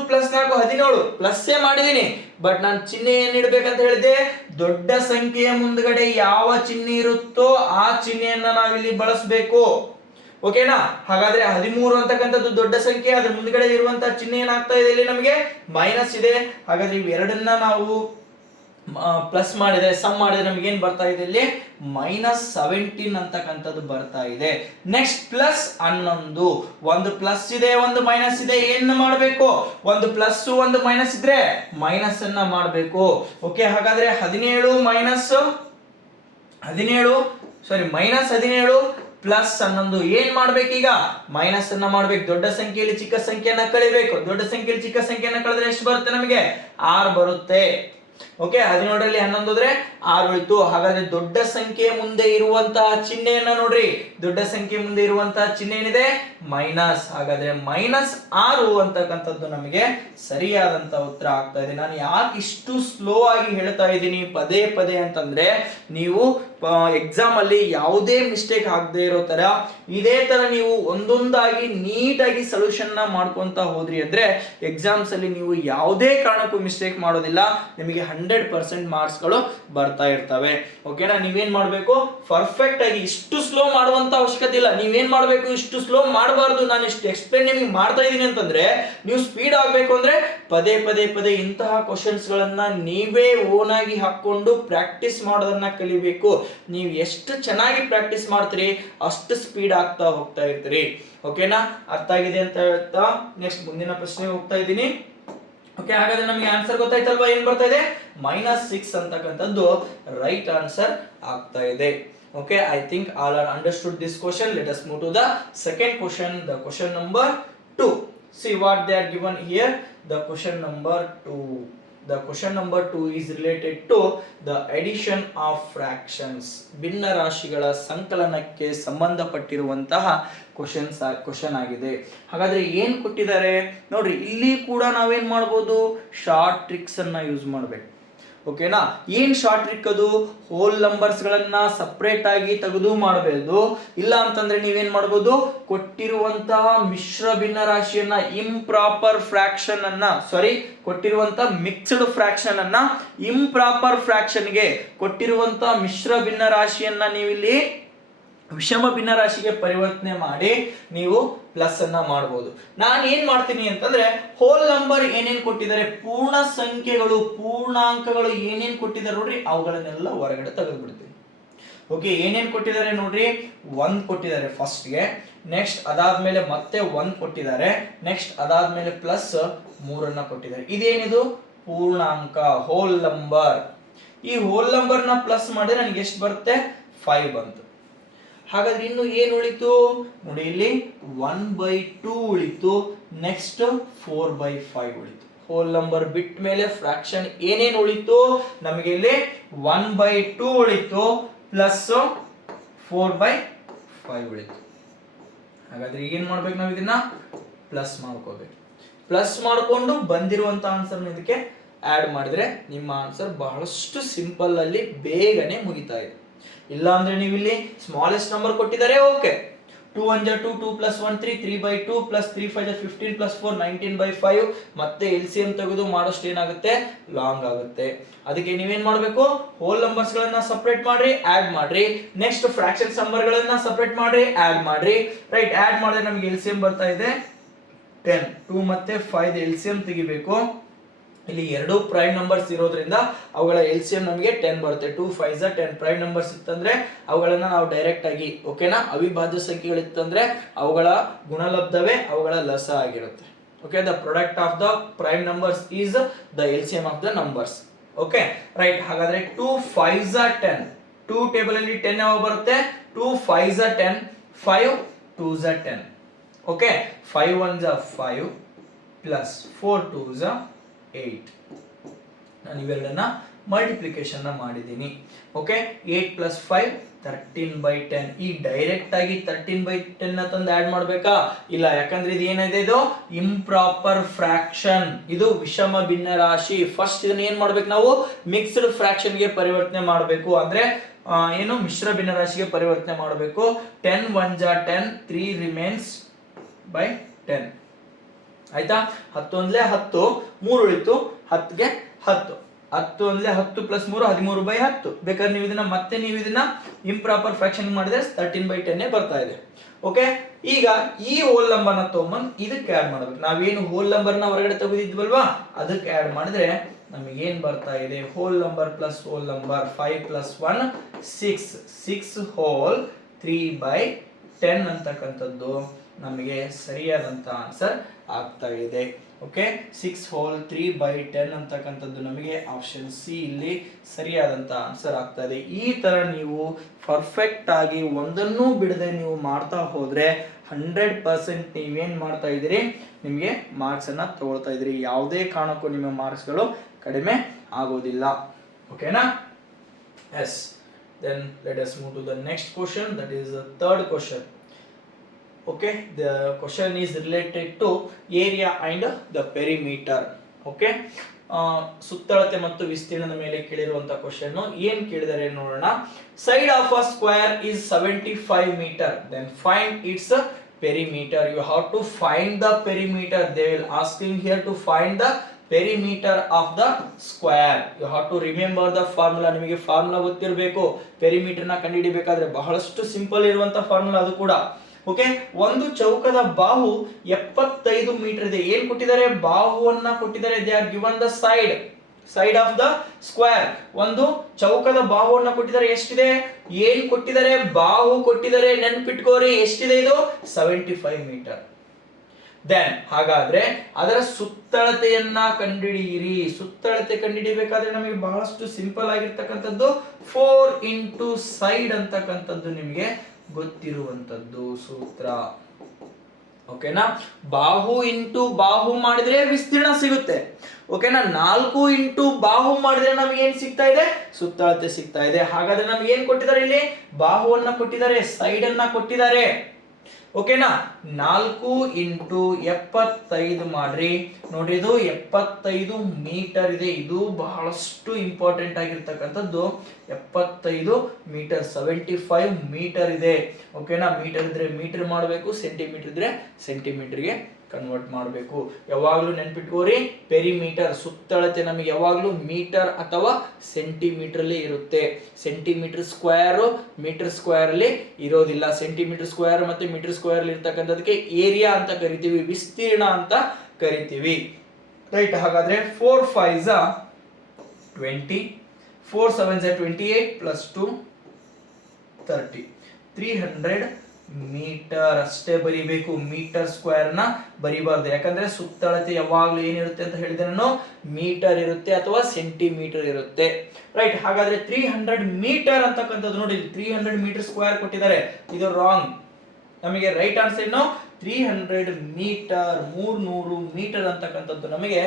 17 ಪ್ಲಸ್ಸೇ ಮಾಡಿದೀನಿ. ಬಟ್ ನಾನು ಚಿಹ್ನೆ ಏನ್ ಇಡ್ಬೇಕಂತ ಹೇಳಿದೆ? ದೊಡ್ಡ ಸಂಖ್ಯೆಯ ಮುಂದ್ಗಡೆ ಯಾವ ಚಿಹ್ನೆ ಇರುತ್ತೋ ಆ ಚಿಹ್ನೆಯನ್ನ ನಾವಿಲ್ಲಿ ಬಳಸಬೇಕು. ಓಕೆನಾ. ಹಾಗಾದ್ರೆ 13 ಅಂತಕ್ಕಂಥದ್ದು ದೊಡ್ಡ ಸಂಖ್ಯೆ, ಅದ್ರ ಮುಂದ್ಗಡೆ ಇರುವಂತಹ ಚಿಹ್ನೆ ಏನಾಗ್ತಾ ಇದೆ? ಇಲ್ಲಿ ನಮಗೆ ಮೈನಸ್ ಇದೆ. ಹಾಗಾದ್ರೆ ಇವೆರಡನ್ನ ನಾವು ಪ್ಲಸ್ ಮಾಡಿದ್ರೆ, ಸಮ್ ಮಾಡಿದ್ರೆ ನಮಗೆ ಏನ್ ಬರ್ತಾ ಇದೆ? ಇಲ್ಲಿ -17 ಅಂತಕ್ಕಂಥದ್ದು ಬರ್ತಾ ಇದೆ. Next plus 11. ಒಂದು ಪ್ಲಸ್ ಇದೆ, ಒಂದು ಮೈನಸ್ ಇದೆ. ಏನ್ ಮಾಡಬೇಕು? ಒಂದು ಪ್ಲಸ್ ಒಂದು ಮೈನಸ್ ಇದ್ರೆ ಮೈನಸ್ ಅನ್ನ ಮಾಡಬೇಕು. ಓಕೆ, ಹಾಗಾದ್ರೆ -17 ಪ್ಲಸ್ 11 ಏನ್ ಮಾಡ್ಬೇಕು? ಈಗ ಮೈನಸ್ ಅನ್ನ ಮಾಡ್ಬೇಕು. ದೊಡ್ಡ ಸಂಖ್ಯೆಯಲ್ಲಿ ಚಿಕ್ಕ ಸಂಖ್ಯೆಯನ್ನ ಕಳಿಬೇಕು. ದೊಡ್ಡ ಸಂಖ್ಯೆಯಲ್ಲಿ ಚಿಕ್ಕ ಸಂಖ್ಯೆಯನ್ನ ಕಳೆದ್ರೆ ಎಷ್ಟು ಬರುತ್ತೆ? ನಮಗೆ 6 ಬರುತ್ತೆ. ಓಕೆ, 17ರಲ್ಲಿ 11 ಹೋದ್ರೆ 6 ಉಳಿತು. ಹಾಗಾದ್ರೆ ದೊಡ್ಡ ಸಂಖ್ಯೆ ಮುಂದೆ ಇರುವಂತಹ ಚಿಹ್ನೆಯನ್ನ ನೋಡ್ರಿ. ದೊಡ್ಡ ಸಂಖ್ಯೆ ಮುಂದೆ ಇರುವಂತಹ ಚಿಹ್ನೆ ಏನಿದೆ? ಮೈನಸ್. ಹಾಗಾದ್ರೆ -6 ಅಂತಕ್ಕಂಥದ್ದು ನಮಗೆ ಸರಿಯಾದಂತ ಉತ್ತರ ಆಗ್ತಾ ಇದೆ. ನಾನು ಯಾಕೆ ಇಷ್ಟು ಸ್ಲೋ ಆಗಿ ಹೇಳ್ತಾ ಇದ್ದೀನಿ ಪದೇ ಪದೇ ಅಂತಂದ್ರೆ, ನೀವು ಎಕ್ಸಾಮ್ ಅಲ್ಲಿ ಯಾವುದೇ ಮಿಸ್ಟೇಕ್ ಆಗದೆ ಇರೋ ತರ ಇದೇ ತರ ನೀವು ಒಂದೊಂದಾಗಿ ನೀಟಾಗಿ ಸೊಲ್ಯೂಷನ್ ಮಾಡ್ಕೊಂತ ಹೋದ್ರಿ ಅಂದ್ರೆ ಎಕ್ಸಾಮ್ಸ್ ಅಲ್ಲಿ ನೀವು ಯಾವುದೇ ಕಾರಣಕ್ಕೂ ಮಿಸ್ಟೇಕ್ ಮಾಡೋದಿಲ್ಲ. ನಿಮಗೆ 100% ಮಾರ್ಕ್ಸ್ ಗಳು ಬರ್ತಾ ಇರ್ತವೆ. ಓಕೆನಾ. ನೀವೇನ್ ಮಾಡ್ಬೇಕು? ಪರ್ಫೆಕ್ಟ್ ಆಗಿ ಇಷ್ಟು ಸ್ಲೋ ಮಾಡುವಂತ ಅವಶ್ಯಕತೆ ಇಲ್ಲ. ನೀವೇನ್ ಮಾಡ್ಬೇಕು? ಇಷ್ಟು ಸ್ಲೋ ಮಾಡಬಾರ್ದು. ನಾನು ಇಷ್ಟು ಎಕ್ಸ್ಪ್ಲೇನ್ ನಿಮಗೆ ಮಾಡ್ತಾ ಇದ್ದೀನಿ ಅಂತಂದ್ರೆ ನೀವು ಸ್ಪೀಡ್ ಆಗ್ಬೇಕು ಅಂದ್ರೆ ಪದೇ ಪದೇ ಇಂತಹ ಕ್ವಶನ್ಸ್ ಗಳನ್ನ ನೀವೇ ಓನ್ ಆಗಿ ಹಾಕೊಂಡು ಪ್ರಾಕ್ಟೀಸ್ ಮಾಡೋದನ್ನ ಕಲಿಬೇಕು. ನೀವು ಎಷ್ಟು ಚೆನ್ನಾಗಿ ಪ್ರಾಕ್ಟೀಸ್ ಮಾಡ್ತೀರಿ ಅಷ್ಟು ಸ್ಪೀಡ್ ಆಗ್ತಾ ಹೋಗ್ತಾ ಇರ್ತೀರಿ. ಓಕೆನಾ. ಅರ್ಥ ಆಗಿದೆ ಅಂತ ಹೇಳ್ತಾ ನೆಕ್ಸ್ಟ್ ಮುಂದಿನ ಪ್ರಶ್ನೆಗೆ ಹೋಗ್ತಾ ಇದ್ದೀನಿ. ಓಕೆ, ಹಾಗಾದ್ರೆ ನಮಗೆ ಆನ್ಸರ್ ಗೊತ್ತಾಯ್ತಲ್ವಾ? ಏನ್ ಬರ್ತಾ ಇದೆ? -6 ಅಂತಕ್ಕಂಥದ್ದು ರೈಟ್ ಆನ್ಸರ್ ಆಗ್ತಾ ಇದೆ. Okay, I think all are understood this question. Let us move to the second question, the question number 2. See what they are given here. The question number 2. The question number 2 is related to the addition of fractions. ಭಿನ್ನ ರಾಶಿಗಳ ಸಂಕಲನಕ್ಕೆ ಸಂಬಂಧಪಟ್ಟಿರುವಂತಹ question ಆಗಿದೆ. ಹಾಗಾದ್ರೆ ಏನ್ ಕೊಟ್ಟಿದ್ದಾರೆ ನೋಡ್ರಿ, ಇಲ್ಲಿ ಕೂಡ ನಾವೇನ್ ಮಾಡ್ಬೋದು, ಶಾರ್ಟ್ ಟ್ರಿಕ್ಸ್ ಅನ್ನ ಯೂಸ್ ಮಾಡ್ಬೇಕು. ಓಕೆನಾ? ಏನ್ ಶಾರ್ಟ್ ಟ್ರಿಕ್ ಅದು? ಹೋಲ್ ನಂಬರ್ಸ್ ಗಳನ್ನ ಸಪರೇಟ್ ಆಗಿ ತೆಗೆದು ಮಾಡಬಹುದು. ಇಲ್ಲ ಅಂತಂದ್ರೆ ನೀವೇನ್ ಮಾಡಬಹುದು, ಕೊಟ್ಟಿರುವಂತಹ ಮಿಶ್ರ ಭಿನ್ನ ರಾಶಿಯನ್ನ ಇಂಪ್ರಾಪರ್ ಫ್ರಾಕ್ಷನ್ ಅನ್ನ ಕೊಟ್ಟಿರುವಂತಹ ಮಿಕ್ಸ್ಡ್ ಫ್ರಾಕ್ಷನ್ ಅನ್ನ ಇಂಪ್ರಾಪರ್ ಫ್ರಾಕ್ಷನ್ ಗೆ ಕೊಟ್ಟಿರುವಂತಹ ಮಿಶ್ರ ಭಿನ್ನ ರಾಶಿಯನ್ನ ನೀವಿಲ್ಲಿ ವಿಷಮ ಭಿನ್ನ ರಾಶಿಗೆ ಪರಿವರ್ತನೆ ಮಾಡಿ ನೀವು ಪ್ಲಸ್ ಅನ್ನ ಮಾಡಬಹುದು. ನಾನು ಏನ್ ಮಾಡ್ತೀನಿ ಅಂತಂದ್ರೆ, ಹೋಲ್ ನಂಬರ್ ಏನೇನ್ ಕೊಟ್ಟಿದ್ದಾರೆ, ಪೂರ್ಣ ಸಂಖ್ಯೆಗಳು ಪೂರ್ಣಾಂಕಗಳು ಏನೇನ್ ಕೊಟ್ಟಿದ್ದಾರೆ ನೋಡ್ರಿ, ಅವುಗಳನ್ನೆಲ್ಲ ಹೊರಗಡೆ ತೆಗೆದು ಬಿಡ್ತೀನಿ. ಓಕೆ, ಏನೇನ್ ಕೊಟ್ಟಿದ್ದಾರೆ ನೋಡ್ರಿ, 1 ಕೊಟ್ಟಿದ್ದಾರೆ ಫಸ್ಟ್ ಗೆ, ನೆಕ್ಸ್ಟ್ ಅದಾದ್ಮೇಲೆ ಮತ್ತೆ 1 ಕೊಟ್ಟಿದ್ದಾರೆ, ನೆಕ್ಸ್ಟ್ ಅದಾದ್ಮೇಲೆ ಪ್ಲಸ್ 3 ಕೊಟ್ಟಿದ್ದಾರೆ. ಇದೇನಿದು ಪೂರ್ಣಾಂಕ, ಹೋಲ್ ನಂಬರ್. ಈ ಹೋಲ್ ನಂಬರ್ ನ ಪ್ಲಸ್ ಮಾಡಿದ್ರೆ ನನಗೆ ಎಷ್ಟು ಬರುತ್ತೆ, 5 ಬಂತು. ಹಾಗಾದ್ರೆ ಇನ್ನು ಏನು ಉಳಿತು ನೋಡಿ, ಇಲ್ಲಿ 1/2 ಉಳಿತು, ನೆಕ್ಸ್ಟ್ 4/5 ಉಳಿತು. ಹೋಲ್ ನಂಬರ್ ಬಿಟ್ಟ ಮೇಲೆ ಫ್ರಾಕ್ಷನ್ ಏನೇನು ಉಳಿತು ನಮಗೆ, ಇಲ್ಲಿ 1/2 ಉಳಿತು ಪ್ಲಸ್ 4/5 ಉಳಿತು. ಹಾಗಾದ್ರೆ ಏನ್ ಮಾಡ್ಬೇಕು, ನಾವು ಇದನ್ನ ಪ್ಲಸ್ ಮಾಡ್ಕೋಬೇಕು. ಪ್ಲಸ್ ಮಾಡ್ಕೊಂಡು ಬಂದಿರುವಂತ ಆನ್ಸರ್ ಇದಕ್ಕೆ ಆಡ್ ಮಾಡಿದ್ರೆ ನಿಮ್ಮ ಆನ್ಸರ್ ಬಹಳಷ್ಟು ಸಿಂಪಲ್ ಅಲ್ಲಿ ಬೇಗನೆ ಮುಗಿತಾ ಇದೆ. ಇಲ್ಲ ಅಂದ್ರೆ ನೀವು ಇಲ್ಲಿ ಸ್ಮಾಲೆಸ್ಟ್ ನಂಬರ್ ಕೊಟ್ಟಿದ್ದಾರೆ, ಓಕೆ, 2 1 2 2 + 1 3 3/2 + 3 5 15 + 4 19/5 ಮತ್ತೆ LCM ತೆಗೆದು ಮಾಡೋಷ್ಟು ಏನಾಗುತ್ತೆ, ಲಾಂಗ್ ಆಗುತ್ತೆ. ಅದಕ್ಕೆ ನೀವೇನ್ ಮಾಡಬೇಕು, ಹೋಲ್ ನಂಬರ್ಸ್ ಗಳನ್ನ ಸಪರೇಟ್ ಮಾಡ್ರಿ, ಆಡ್ ಮಾಡ್ರಿ, ನೆಕ್ಸ್ಟ್ ಫ್ರಾಕ್ಷನ್ಸ್ ನಂಬರ್ ಗಳನ್ನ ಸಪರೇಟ್ ಮಾಡ್ರಿ, ಆಡ್ ಮಾಡ್ರಿ. ರೈಟ್, ಆಡ್ ಮಾಡಿದ್ರೆ ನಮಗೆ LCM ಬರ್ತಾ ಇದೆ 10. 2 ಮತ್ತೆ 5 LCM ತೆಗಿಬೇಕು. ಇಲ್ಲಿ ಎರಡು ಪ್ರೈಮ್ ನಂಬರ್ಸ್ ಇರೋದ್ರಿಂದ ಅವುಗಳ LCM ನಮಗೆ 10 ಬರುತ್ತೆ. 2 5 10 ಪ್ರೈಮ್ ನಂಬರ್ಸ್ ಇತ್ತಂದ್ರೆ ಅವುಗಳನ್ನ ನಾವು ಡೈರೆಕ್ಟ್ ಆಗಿ, ಓಕೆನಾ, ಅವಿಭಾಜ್ಯ ಸಂಖ್ಯೆಗಳು ಇತ್ತಂದ್ರೆ ಅವುಗಳ ಗುಣಲಬ್ಧವೇ ಅವುಗಳ ಲಸ ಆಗಿರುತ್ತೆ. Okay, the product of the prime numbers is the LCM of the numbers. Okay, right. ಹಾಗಾದ್ರೆ 2 5 10, 2 ಟೇಬಲ್ ಅಲ್ಲಿ 10 ಯಾವಾಗ ಬರುತ್ತೆ, 2 5 10, 5 2 10. Okay, 5 1 5 plus 4 2 8. ನಾನು ಇವೆರಡನ್ನ ಮಲ್ಟಿಪ್ಲಿಕೇಶನ್ ಮಾಡಿದ್ದೀನಿ. ಓಕೆ, 8 + 5 13/10. ಈ ಡೈರೆಕ್ಟ್ ಆಗಿ 13/10 ನ ತಂದು ಆಡ್ ಮಾಡ್ಬೇಕಾ, ಇಲ್ಲ, ಯಾಕಂದ್ರೆ ಇದು ಏನಿದೆ, ಇದು ಇಂಪ್ರಾಪರ್ ಫ್ರಾಕ್ಷನ್, ಇದು ವಿಷಮ ಭಿನ್ನ ರಾಶಿ. ಫಸ್ಟ್ ಇದನ್ನ ಏನ್ ಮಾಡ್ಬೇಕು, ನಾವು ಮಿಕ್ಸ್ಡ್ ಫ್ರಾಕ್ಷನ್ ಗೆ ಪರಿವರ್ತನೆ ಮಾಡಬೇಕು. ಅಂದ್ರೆ ಏನು, ಮಿಶ್ರ ಭಿನ್ನ ರಾಶಿಗೆ ಪರಿವರ್ತನೆ ಮಾಡಬೇಕು. 10 1 10, 3 ರಿಮೇನ್ಸ್ by 10. ಆಯ್ತಾ, 10 1 10, 3 ಉಳಿತು, 10 ಗೆ 10, 10 1 10 + 3 13/10. ಬೇಕಾದ್ರೆ ನೀವು ಇದನ್ನ ಇಂಪ್ರಾಪರ್ ಫ್ರಾಕ್ಷನ್ ಮಾಡಿದ್ರೆ 13/10 ಬರ್ತಾ ಇದೆ. ಓಕೆ, ಈಗ ಈ ಹೋಲ್ ನಂಬರ್ ನ ತಗೊಂಬಂದು ಇದಕ್ಕೆ ಆಡ್ ಮಾಡಬೇಕು. ನಾವೇನು ಹೋಲ್ ನಂಬರ್ ನ ಹೊರಗಡೆ ತೆಗೆದಿದ್ವಲ್ವಾ, ಅದಕ್ಕೆ ಆಡ್ ಮಾಡಿದ್ರೆ ನಮಗೆ ಏನ್ ಬರ್ತಾ ಇದೆ, whole number plus whole number 5 + 1 6, 6 whole 3/10 ಅಂತಕ್ಕಂಥದ್ದು ನಮಗೆ ಸರಿಯಾದಂತ ಆನ್ಸರ್ ಆಗ್ತಾ ಇದೆ. ಓಕೆ, 6 ಹೋಲ್ 3/10 ಅಂತಕ್ಕಂಥದ್ದು ನಮಗೆ ಆಪ್ಷನ್ ಸಿ ಇಲ್ಲಿ ಸರಿಯಾದಂತ ಆನ್ಸರ್ ಆಗ್ತಾ ಇದೆ. ಈ ತರ ನೀವು ಪರ್ಫೆಕ್ಟ್ ಆಗಿ ಒಂದನ್ನು ಬಿಡದೆ ನೀವು ಮಾಡ್ತಾ ಹೋದ್ರೆ 100% ನೀವೇನ್ ಮಾಡ್ತಾ ಇದ್ದೀರಿ, ನಿಮಗೆ ಮಾರ್ಕ್ಸ್ ಅನ್ನ ತಗೊಳ್ತಾ ಇದ್ದೀರಿ. ಯಾವುದೇ ಕಾರಣಕ್ಕೂ ನಿಮ್ಮ ಮಾರ್ಕ್ಸ್ ಗಳು ಕಡಿಮೆ ಆಗೋದಿಲ್ಲ. ಓಕೆನಾ? S. Then let us move to the next question, that is the third question. Okay, the question is related to area and the perimeter. Okay, ಸುತ್ತಳತೆ ಮತ್ತು ವಿಸ್ತೀರ್ಣದ ಮೇಲೆ ಕೇಳಿರುವಂತ ಕ್ವಶನ್. ಏನ್ ಕೇಳಿದರೆ ನೋಡೋಣ. Side of a square is 75 meter, then find its perimeter. You have to find the perimeter. They will asking here to find the perimeter of the square. You have to remember the formula. ನಿಮಗೆ formula ಗೊತ್ತಿರಬೇಕು. Perimeter ನ ಕಂಡುಹಿಡಿಯಬೇಕಾದ್ರೆ ಬಹಳಷ್ಟು simple ಇರುವಂತ formula ಅದು ಕೂಡ. Okay, ಒಂದು ಚೌಕದ ಬಾಹು 75 ಮೀಟರ್ ಇದೆ. ಏನ್ ಕೊಟ್ಟಿದ್ದಾರೆ, ಬಾಹುವನ್ನ ಕೊಟ್ಟಿದ್ದಾರೆ. They are given the side of the square. ಒಂದು ಚೌಕದ ಬಾಹುವನ್ನ ಕೊಟ್ಟಿದ್ದಾರೆ. ಎಷ್ಟಿದೆ, ಏನ್ ಕೊಟ್ಟಿದ್ದಾರೆ, ಬಾಹು ಕೊಟ್ಟಿದ್ದಾರೆ. ನೆನ್ಪಿಟ್ಕೋರಿ, ಎಷ್ಟಿದೆ ಇದು, 75 ಮೀಟರ್. ದೆನ್ ಹಾಗಾದ್ರೆ ಅದರ ಸುತ್ತಳತೆಯನ್ನ ಕಂಡುಹಿಡಿಯಿರಿ. ಸುತ್ತಳತೆ ಕಂಡುಹಿಡಿಯಬೇಕಾದ್ರೆ ನಮಗೆ ಬಹಳಷ್ಟು ಸಿಂಪಲ್ ಆಗಿರ್ತಕ್ಕಂಥದ್ದು 4 into ಸೈಡ್ ಅಂತಕ್ಕಂಥದ್ದು ನಿಮಗೆ ಗೊತ್ತಿರುವಂತದ್ದು ಸೂತ್ರ. ಓಕೆನಾ. ಬಾಹು ಇಂಟು ಬಾಹು ಮಾಡಿದ್ರೆ ವಿಸ್ತೀರ್ಣ ಸಿಗುತ್ತೆ. ಓಕೆನಾ. 4 ಇಂಟು ಬಾಹು ಮಾಡಿದ್ರೆ ನಮ್ಗೆ ಏನ್ ಸಿಗ್ತಾ ಇದೆ? ಸುತ್ತಳತೆ ಸಿಗ್ತಾ ಇದೆ. ಹಾಗಾದ್ರೆ ನಮ್ಗೆ ಏನ್ ಕೊಟ್ಟಿದ್ದಾರೆ? ಇಲ್ಲಿ ಬಾಹುವನ್ನ ಕೊಟ್ಟಿದ್ದಾರೆ, ಸೈಡ್ ಅನ್ನ ಕೊಟ್ಟಿದ್ದಾರೆ. ಓಕೆನಾ. 4 ಇಂಟು 75 ಮಾಡ್ರಿ. ನೋಡ್ರಿ, ಇದು 75 ಮೀಟರ್ ಇದೆ. ಇದು ಬಹಳಷ್ಟು ಇಂಪಾರ್ಟೆಂಟ್ ಆಗಿರ್ತಕ್ಕಂಥದ್ದು. 75 ಮೀಟರ್, 75 ಮೀಟರ್ ಇದೆ. ಓಕೆನಾ. ಮೀಟರ್ ಇದ್ರೆ ಮೀಟರ್ ಮಾಡಬೇಕು, ಸೆಂಟಿಮೀಟರ್ ಇದ್ರೆ ಸೆಂಟಿಮೀಟರ್ಗೆ ಕನ್ವರ್ಟ್ ಮಾಡಬೇಕು. ಯಾವಾಗ್ಲೂ ನೆನ್ಪಿಟ್ಕೋರಿ, ಪೆರಿಮೀಟರ್ ಸುತ್ತಳತೆ ನಮಗೆ ಯಾವಾಗ್ಲೂ ಮೀಟರ್ ಅಥವಾ ಸೆಂಟಿಮೀಟರ್ ಅಲ್ಲಿ ಇರುತ್ತೆ. ಸೆಂಟಿಮೀಟರ್ ಸ್ಕ್ವೇರ್ ಮೀಟರ್ ಸ್ಕ್ವೇರ್ ಅಲ್ಲಿ ಇರೋದಿಲ್ಲ. ಸೆಂಟಿಮೀಟರ್ ಸ್ಕ್ವೇರ್ ಮತ್ತೆ ಮೀಟರ್ ಸ್ಕ್ವೇರ್ ಅಲ್ಲಿ ಇರ್ತಕ್ಕಂಥದಕ್ಕೆ ಏರಿಯಾ ಅಂತ ಕರಿತೀವಿ, ವಿಸ್ತೀರ್ಣ ಅಂತ ಕರಿತೀವಿ. ರೈಟ್. ಹಾಗಾದ್ರೆ 4 5 20, 4 7 28 plus 2 30, 300 ಮೀಟರ್ ಅಷ್ಟೇ ಬರಿಬೇಕು. ಮೀಟರ್ ಸ್ಕ್ವೇರ್ ನ ಬರಿಬಾರ್ದು, ಯಾಕಂದ್ರೆ ಸುತ್ತಳತೆ ಯಾವಾಗ್ಲೂ ಏನಿರುತ್ತೆ ಅಂತ ಹೇಳಿದ್ರೆ ನಾನು ಮೀಟರ್ ಇರುತ್ತೆ ಅಥವಾ ಸೆಂಟಿಮೀಟರ್ ಇರುತ್ತೆ. ರೈಟ್. ಹಾಗಾದ್ರೆ 300 ಮೀಟರ್ ಅಂತಕ್ಕಂಥದ್ದು ನೋಡಿ, 300 ಮೀಟರ್ ಸ್ಕ್ವೇರ್ ಕೊಟ್ಟಿದ್ದಾರೆ, ಇದು ರಾಂಗ್. ನಮಗೆ ರೈಟ್ ಆನ್ಸರ್ ಏನು? 300 ಮೀಟರ್, 300 ಮೀಟರ್ ಅಂತಕ್ಕಂಥದ್ದು ನಮಗೆ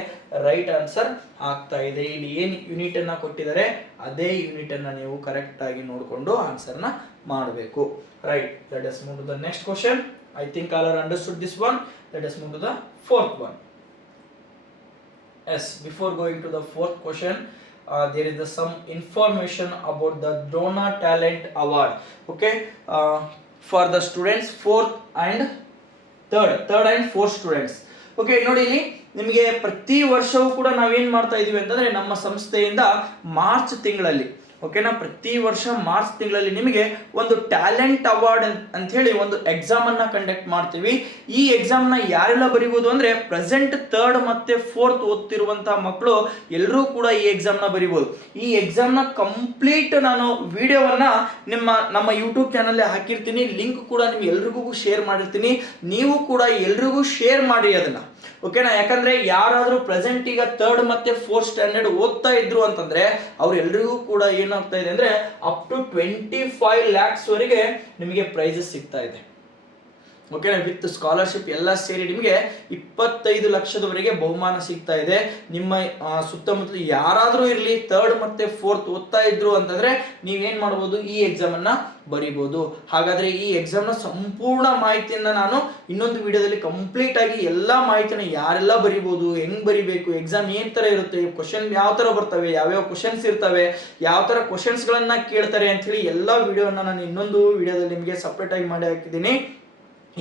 ರೈಟ್ ಆನ್ಸರ್ ಆಗ್ತಾ ಇದೆ. ಇಲ್ಲಿ ಏನ್ ಯೂನಿಟ್ ಅನ್ನ ಕೊಟ್ಟಿದ್ದಾರೆ ಅದೇ ಯೂನಿಟ್ ಅನ್ನ ನೀವು ಕರೆಕ್ಟ್ ಆಗಿ ನೋಡಿಕೊಂಡು ಆನ್ಸರ್ ನ ಮಾಡಬೇಕು. Right. Let us move to the next question. I think all are understood this one. Let us move to the fourth one. Yes, before going to the fourth question, there is some information about the Drona Talent Award. Okay, for the students 4th and 3rd and 4th students. Okay, ನೋಡಿ, ಇಲ್ಲಿ ನಿಮಗೆ ಪ್ರತಿ ವರ್ಷವೂ ಕೂಡ ನಾವೇನ್ ಮಾಡ್ತಾ ಇದೀವಿ ಅಂತಂದ್ರೆ ನಮ್ಮ ಸಂಸ್ಥೆಯಿಂದ ಮಾರ್ಚ್ ತಿಂಗಳಲ್ಲಿ, ಓಕೆನಾ, ಪ್ರತಿ ವರ್ಷ ಮಾರ್ಚ್ ತಿಂಗಳಲ್ಲಿ ನಿಮಗೆ ಒಂದು ಟ್ಯಾಲೆಂಟ್ ಅವಾರ್ಡ್ ಅಂತ ಹೇಳಿ ಒಂದು ಎಕ್ಸಾಮ್ ಅನ್ನ ಕಂಡಕ್ಟ್ ಮಾಡ್ತೀವಿ. ಈ ಎಕ್ಸಾಮ್ ನ ಯಾರೆಲ್ಲ ಬರೀಬಹುದು ಅಂದ್ರೆ ಪ್ರೆಸೆಂಟ್ 3rd ಮತ್ತೆ 4th ಓದ್ತಿರುವಂತಹ ಮಕ್ಕಳು ಎಲ್ಲರೂ ಕೂಡ ಈ ಎಕ್ಸಾಮ್ ನ ಬರೀಬಹುದು. ಈ ಎಕ್ಸಾಮ್ ನ ಕಂಪ್ಲೀಟ್ ನಾನು ವಿಡಿಯೋವನ್ನ ನಮ್ಮ ಯೂಟ್ಯೂಬ್ ಚಾನಲ್ ಹಾಕಿರ್ತೀನಿ. ಲಿಂಕ್ ಕೂಡ ನಿಮ್ಗೆ ಎಲ್ರಿಗೂ ಶೇರ್ ಮಾಡಿರ್ತೀನಿ. ನೀವು ಕೂಡ ಎಲ್ರಿಗೂ ಶೇರ್ ಮಾಡಿ ಅದನ್ನ, ಓಕೆನಾ. ಯಾಕಂದ್ರೆ ಯಾರಾದ್ರೂ ಪ್ರೆಸೆಂಟ್ ಈಗ 3rd ಮತ್ತೆ 4th ಸ್ಟ್ಯಾಂಡರ್ಡ್ ಓದ್ತಾ ಇದ್ರು ಅಂತಂದ್ರೆ ಅವ್ರೆಲ್ರಿಗೂ ಕೂಡ ಏನಾಗ್ತಾ ಇದೆ ಅಂದ್ರೆ ಅಪ್ ಟು 25 lakhs ವರೆಗೆ ನಿಮಗೆ ಪ್ರೈಸಸ್ ಸಿಗ್ತಾ ಇದೆ. ಓಕೆನಾ. ವಿತ್ ಸ್ಕಾಲರ್ಶಿಪ್ ಎಲ್ಲ ಸೇರಿ ನಿಮಗೆ 25 ಲಕ್ಷದವರೆಗೆ ಬಹುಮಾನ ಸಿಗ್ತಾ ಇದೆ. ನಿಮ್ಮ ಸುತ್ತಮುತ್ತಲು ಯಾರಾದ್ರೂ ಇರಲಿ 3rd ಮತ್ತೆ 4th ಓದ್ತಾ ಇದ್ರು ಅಂತಂದ್ರೆ ನೀವೇನ್ ಮಾಡಬಹುದು, ಈ ಎಕ್ಸಾಮ್ ಅನ್ನ ಬರೀಬಹುದು. ಹಾಗಾದ್ರೆ ಈ ಎಕ್ಸಾಮ್ ನ ಸಂಪೂರ್ಣ ಮಾಹಿತಿಯನ್ನ ನಾನು ಇನ್ನೊಂದು ವಿಡಿಯೋದಲ್ಲಿ ಕಂಪ್ಲೀಟ್ ಆಗಿ ಎಲ್ಲಾ ಮಾಹಿತಿನ ಯಾರೆಲ್ಲ ಬರೀಬಹುದು, ಹೆಂಗ್ ಬರಿಬೇಕು, ಎಕ್ಸಾಮ್ ಏನ್ ತರ ಇರುತ್ತೆ, ಕ್ವಶನ್ ಯಾವ ತರ ಬರ್ತವೆ, ಯಾವ್ಯಾವ ಕ್ವಶನ್ಸ್ ಇರ್ತವೆ, ಯಾವ ತರ ಕ್ವಶನ್ಸ್ ಗಳನ್ನ ಕೇಳ್ತಾರೆ ಅಂತ ಹೇಳಿ ಎಲ್ಲಾ ವಿಡಿಯೋನ ನಾನು ಇನ್ನೊಂದು ವಿಡಿಯೋದಲ್ಲಿ ನಿಮಗೆ ಸಪರೇಟ್ ಆಗಿ ಮಾಡಿ ಹಾಕಿದ್ದೀನಿ.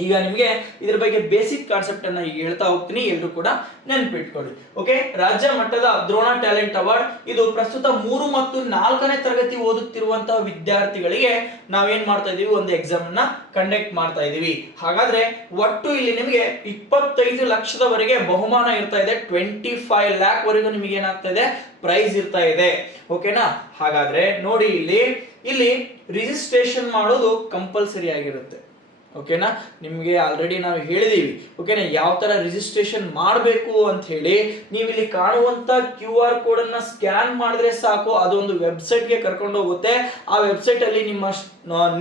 ಈಗ ನಿಮಗೆ ಇದ್ರ ಬಗ್ಗೆ ಬೇಸಿಕ್ ಕಾನ್ಸೆಪ್ಟ್ ಅನ್ನ ಹೇಳ್ತಾ ಹೋಗ್ತೀನಿ, ಎಲ್ಲರೂ ಕೂಡ ನೆನಪಿಟ್ಕೊಳ್ಳಿ. ಓಕೆ, ರಾಜ್ಯ ಮಟ್ಟದ ದ್ರೋಣ ಟ್ಯಾಲೆಂಟ್ ಅವಾರ್ಡ್ ಇದು ಪ್ರಸ್ತುತ 3 ಮತ್ತು 4ನೇ ತರಗತಿ ಓದುತ್ತಿರುವಂತಹ ವಿದ್ಯಾರ್ಥಿಗಳಿಗೆ ನಾವೇನ್ ಮಾಡ್ತಾ ಇದೀವಿ, ಒಂದು ಎಕ್ಸಾಮ್ ಅನ್ನ ಕಂಡಕ್ಟ್ ಮಾಡ್ತಾ ಇದೀವಿ. ಹಾಗಾದ್ರೆ ಒಟ್ಟು ಇಲ್ಲಿ ನಿಮಗೆ 25 ಲಕ್ಷದವರೆಗೆ ಬಹುಮಾನ ಇರ್ತಾ ಇದೆ. 25 lakh ವರೆಗೂ ನಿಮಗೆ ಏನಾಗ್ತಾ ಇದೆ, ಪ್ರೈಸ್ ಇರ್ತಾ ಇದೆ. ಓಕೆನಾ. ಹಾಗಾದ್ರೆ ನೋಡಿ, ಇಲ್ಲಿ ರಿಜಿಸ್ಟ್ರೇಷನ್ ಮಾಡೋದು ಕಂಪಲ್ಸರಿ ಆಗಿರುತ್ತೆ. ಓಕೆನಾ. ನಿಮಗೆ ಆಲ್ರೆಡಿ ನಾವು ಹೇಳಿದೀವಿ, ಓಕೆನಾ, ಯಾವ ತರ ರಿಜಿಸ್ಟ್ರೇಷನ್ ಮಾಡಬೇಕು ಅಂತ ಹೇಳಿ. ನೀವು ಇಲ್ಲಿ ಕಾಣುವಂತ QR ಕೋಡ್ ಅನ್ನ ಸ್ಕ್ಯಾನ್ ಮಾಡಿದ್ರೆ ಸಾಕು, ಅದೊಂದು ವೆಬ್ಸೈಟ್ ಗೆ ಕರ್ಕೊಂಡು ಹೋಗುತ್ತೆ. ಆ ವೆಬ್ಸೈಟ್ ಅಲ್ಲಿ ನಿಮ್ಮ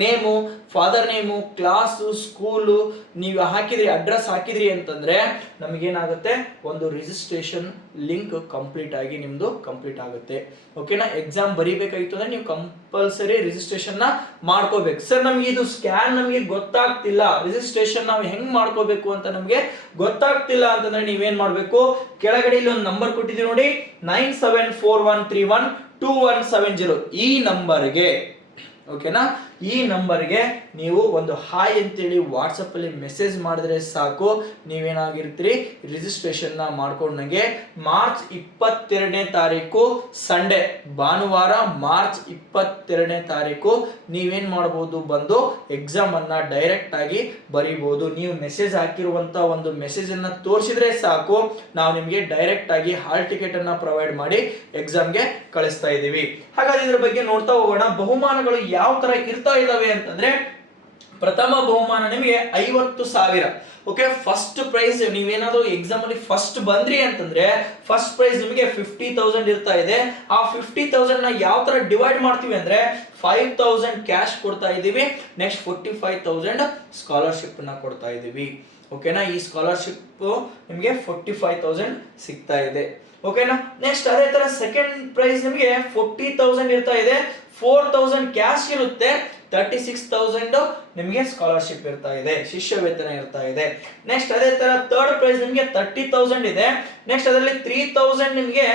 name, father name, class, school ನೀವು ಹಾಕಿದ್ರಿ, ಅಡ್ರೆಸ್ ಹಾಕಿದ್ರಿ ಅಂತಂದ್ರೆ ನಮಗೇನಾಗುತ್ತೆ, ಒಂದು ರಿಜಿಸ್ಟ್ರೇಷನ್ ಲಿಂಕ್ ಕಂಪ್ಲೀಟ್ ಆಗಿ ನಿಮ್ದು ಕಂಪ್ಲೀಟ್ ಆಗುತ್ತೆ. ಓಕೆನಾ. ಎಕ್ಸಾಮ್ ಬರೀಬೇಕಾಗಿತ್ತು ಅಂದ್ರೆ ನೀವು ಕಂಪಲ್ಸರಿ ರಿಜಿಸ್ಟ್ರೇಷನ್ ನ ಮಾಡ್ಕೋಬೇಕು. ಸರ್ ನಮ್ಗೆ ಇದು ಸ್ಕ್ಯಾನ್ ನಮಗೆ ಗೊತ್ತಾಗ್ತಿಲ್ಲ, ರಿಜಿಸ್ಟ್ರೇಷನ್ ನಾವು ಹೆಂಗ್ ಮಾಡ್ಕೋಬೇಕು ಅಂತ ನಮ್ಗೆ ಗೊತ್ತಾಗ್ತಿಲ್ಲ ಅಂತಂದ್ರೆ ನೀವೇನ್ ಮಾಡ್ಬೇಕು, ಕೆಳಗಡೆ ಇಲ್ಲಿ ಒಂದು ನಂಬರ್ ಕೊಟ್ಟಿದ್ದೀವಿ ನೋಡಿ, 9741312170 ಈ ನಂಬರ್ಗೆ, ಓಕೆನಾ, ಈ ನಂಬರ್ಗೆ ನೀವು ಒಂದು ಹಾಯ್ ಅಂತೇಳಿ ವಾಟ್ಸಪ್ ಅಲ್ಲಿ ಮೆಸೇಜ್ ಮಾಡಿದ್ರೆ ಸಾಕು. ನೀವೇನಾಗಿರ್ತೀರಿ, ರಿಜಿಸ್ಟ್ರೇಷನ್ ನ ಮಾಡ್ಕೊಂಡಂಗೆ ಮಾರ್ಚ್ 22ನೇ ತಾರೀಕು ಸಂಡೇ, ಭಾನುವಾರ ಮಾರ್ಚ್ 22ನೇ ತಾರೀಕು ನೀವೇನ್ ಮಾಡಬಹುದು, ಬಂದು ಎಕ್ಸಾಮ್ ಅನ್ನ ಡೈರೆಕ್ಟ್ ಆಗಿ ಬರೀಬಹುದು. ನೀವು ಮೆಸೇಜ್ ಹಾಕಿರುವಂತ ಒಂದು ಮೆಸೇಜ್ ಅನ್ನ ತೋರಿಸಿದ್ರೆ ಸಾಕು, ನಾವು ನಿಮ್ಗೆ ಡೈರೆಕ್ಟ್ ಆಗಿ ಹಾಲ್ ಟಿಕೆಟ್ ಅನ್ನ ಪ್ರೊವೈಡ್ ಮಾಡಿ ಎಕ್ಸಾಮ್ಗೆ ಕಳಿಸ್ತಾ ಇದೀವಿ. ಹಾಗಾದ್ರೆ ಇದ್ರ ಬಗ್ಗೆ ನೋಡ್ತಾ ಹೋಗೋಣ. ಬಹುಮಾನಗಳು ಯಾವ ತರ ಇರ್ತಾ ಇದಾವೆ ಅಂತಂದ್ರೆ, ಪ್ರಥಮ ಬಹುಮಾನ ನಿಮಗೆ 50,000. ಓಕೆ, ಫಸ್ಟ್ ಪ್ರೈಸ್ ನೀವೇನಾದ್ರೂ ಎಕ್ಸಾಮ್ ಅಲ್ಲಿ ಫಸ್ಟ್ ಬಂದ್ರಿ ಅಂತಂದ್ರೆ ಫಸ್ಟ್ ಪ್ರೈಸ್ ನಿಮಗೆ 50,000 ಇರ್ತಾ ಇದೆ. ಆ 50,000 ನ ಯಾವ ತರ ಡಿವೈಡ್ ಮಾಡ್ತೀವಿ ಅಂದ್ರೆ 5,000 ಕ್ಯಾಶ್ ಕೊಡ್ತಾ ಇದೀವಿ, ನೆಕ್ಸ್ಟ್ 45,000 ಸ್ಕಾಲರ್ಶಿಪ್ ನ ಕೊಡ್ತಾ ಇದೀವಿ. ಓಕೆನಾ. ಈ ಸ್ಕಾಲರ್ಶಿಪ್ ನಿಮಗೆ 45,000 ಸಿಗ್ತಾ ಇದೆ. ಓಕೆನಾ. ನೆಕ್ಸ್ಟ್ ಅದೇ ತರ ಸೆಕೆಂಡ್ ಪ್ರೈಸ್ ನಿಮಗೆ 40,000 ಇರ್ತಾ ಇದೆ. 4,000 ಕ್ಯಾಶ್ ಇರುತ್ತೆ, 36,000 ನಿಮಗೆ ಸ್ಕಾಲರ್ಶಿಪ್ ಇರ್ತಾ ಇದೆ, ಶಿಷ್ಯ ವೇತನ ಇರ್ತಾ ಇದೆ. ನೆಕ್ಸ್ಟ್ ಅದೇ ತರ ಥರ್ಡ್ ಪ್ರೈಸ್ ನಿಮಗೆ 30,000 ಇದೆ. ನೆಕ್ಸ್ಟ್ ಅದರಲ್ಲಿ 3,000 ನಿಮಗೆ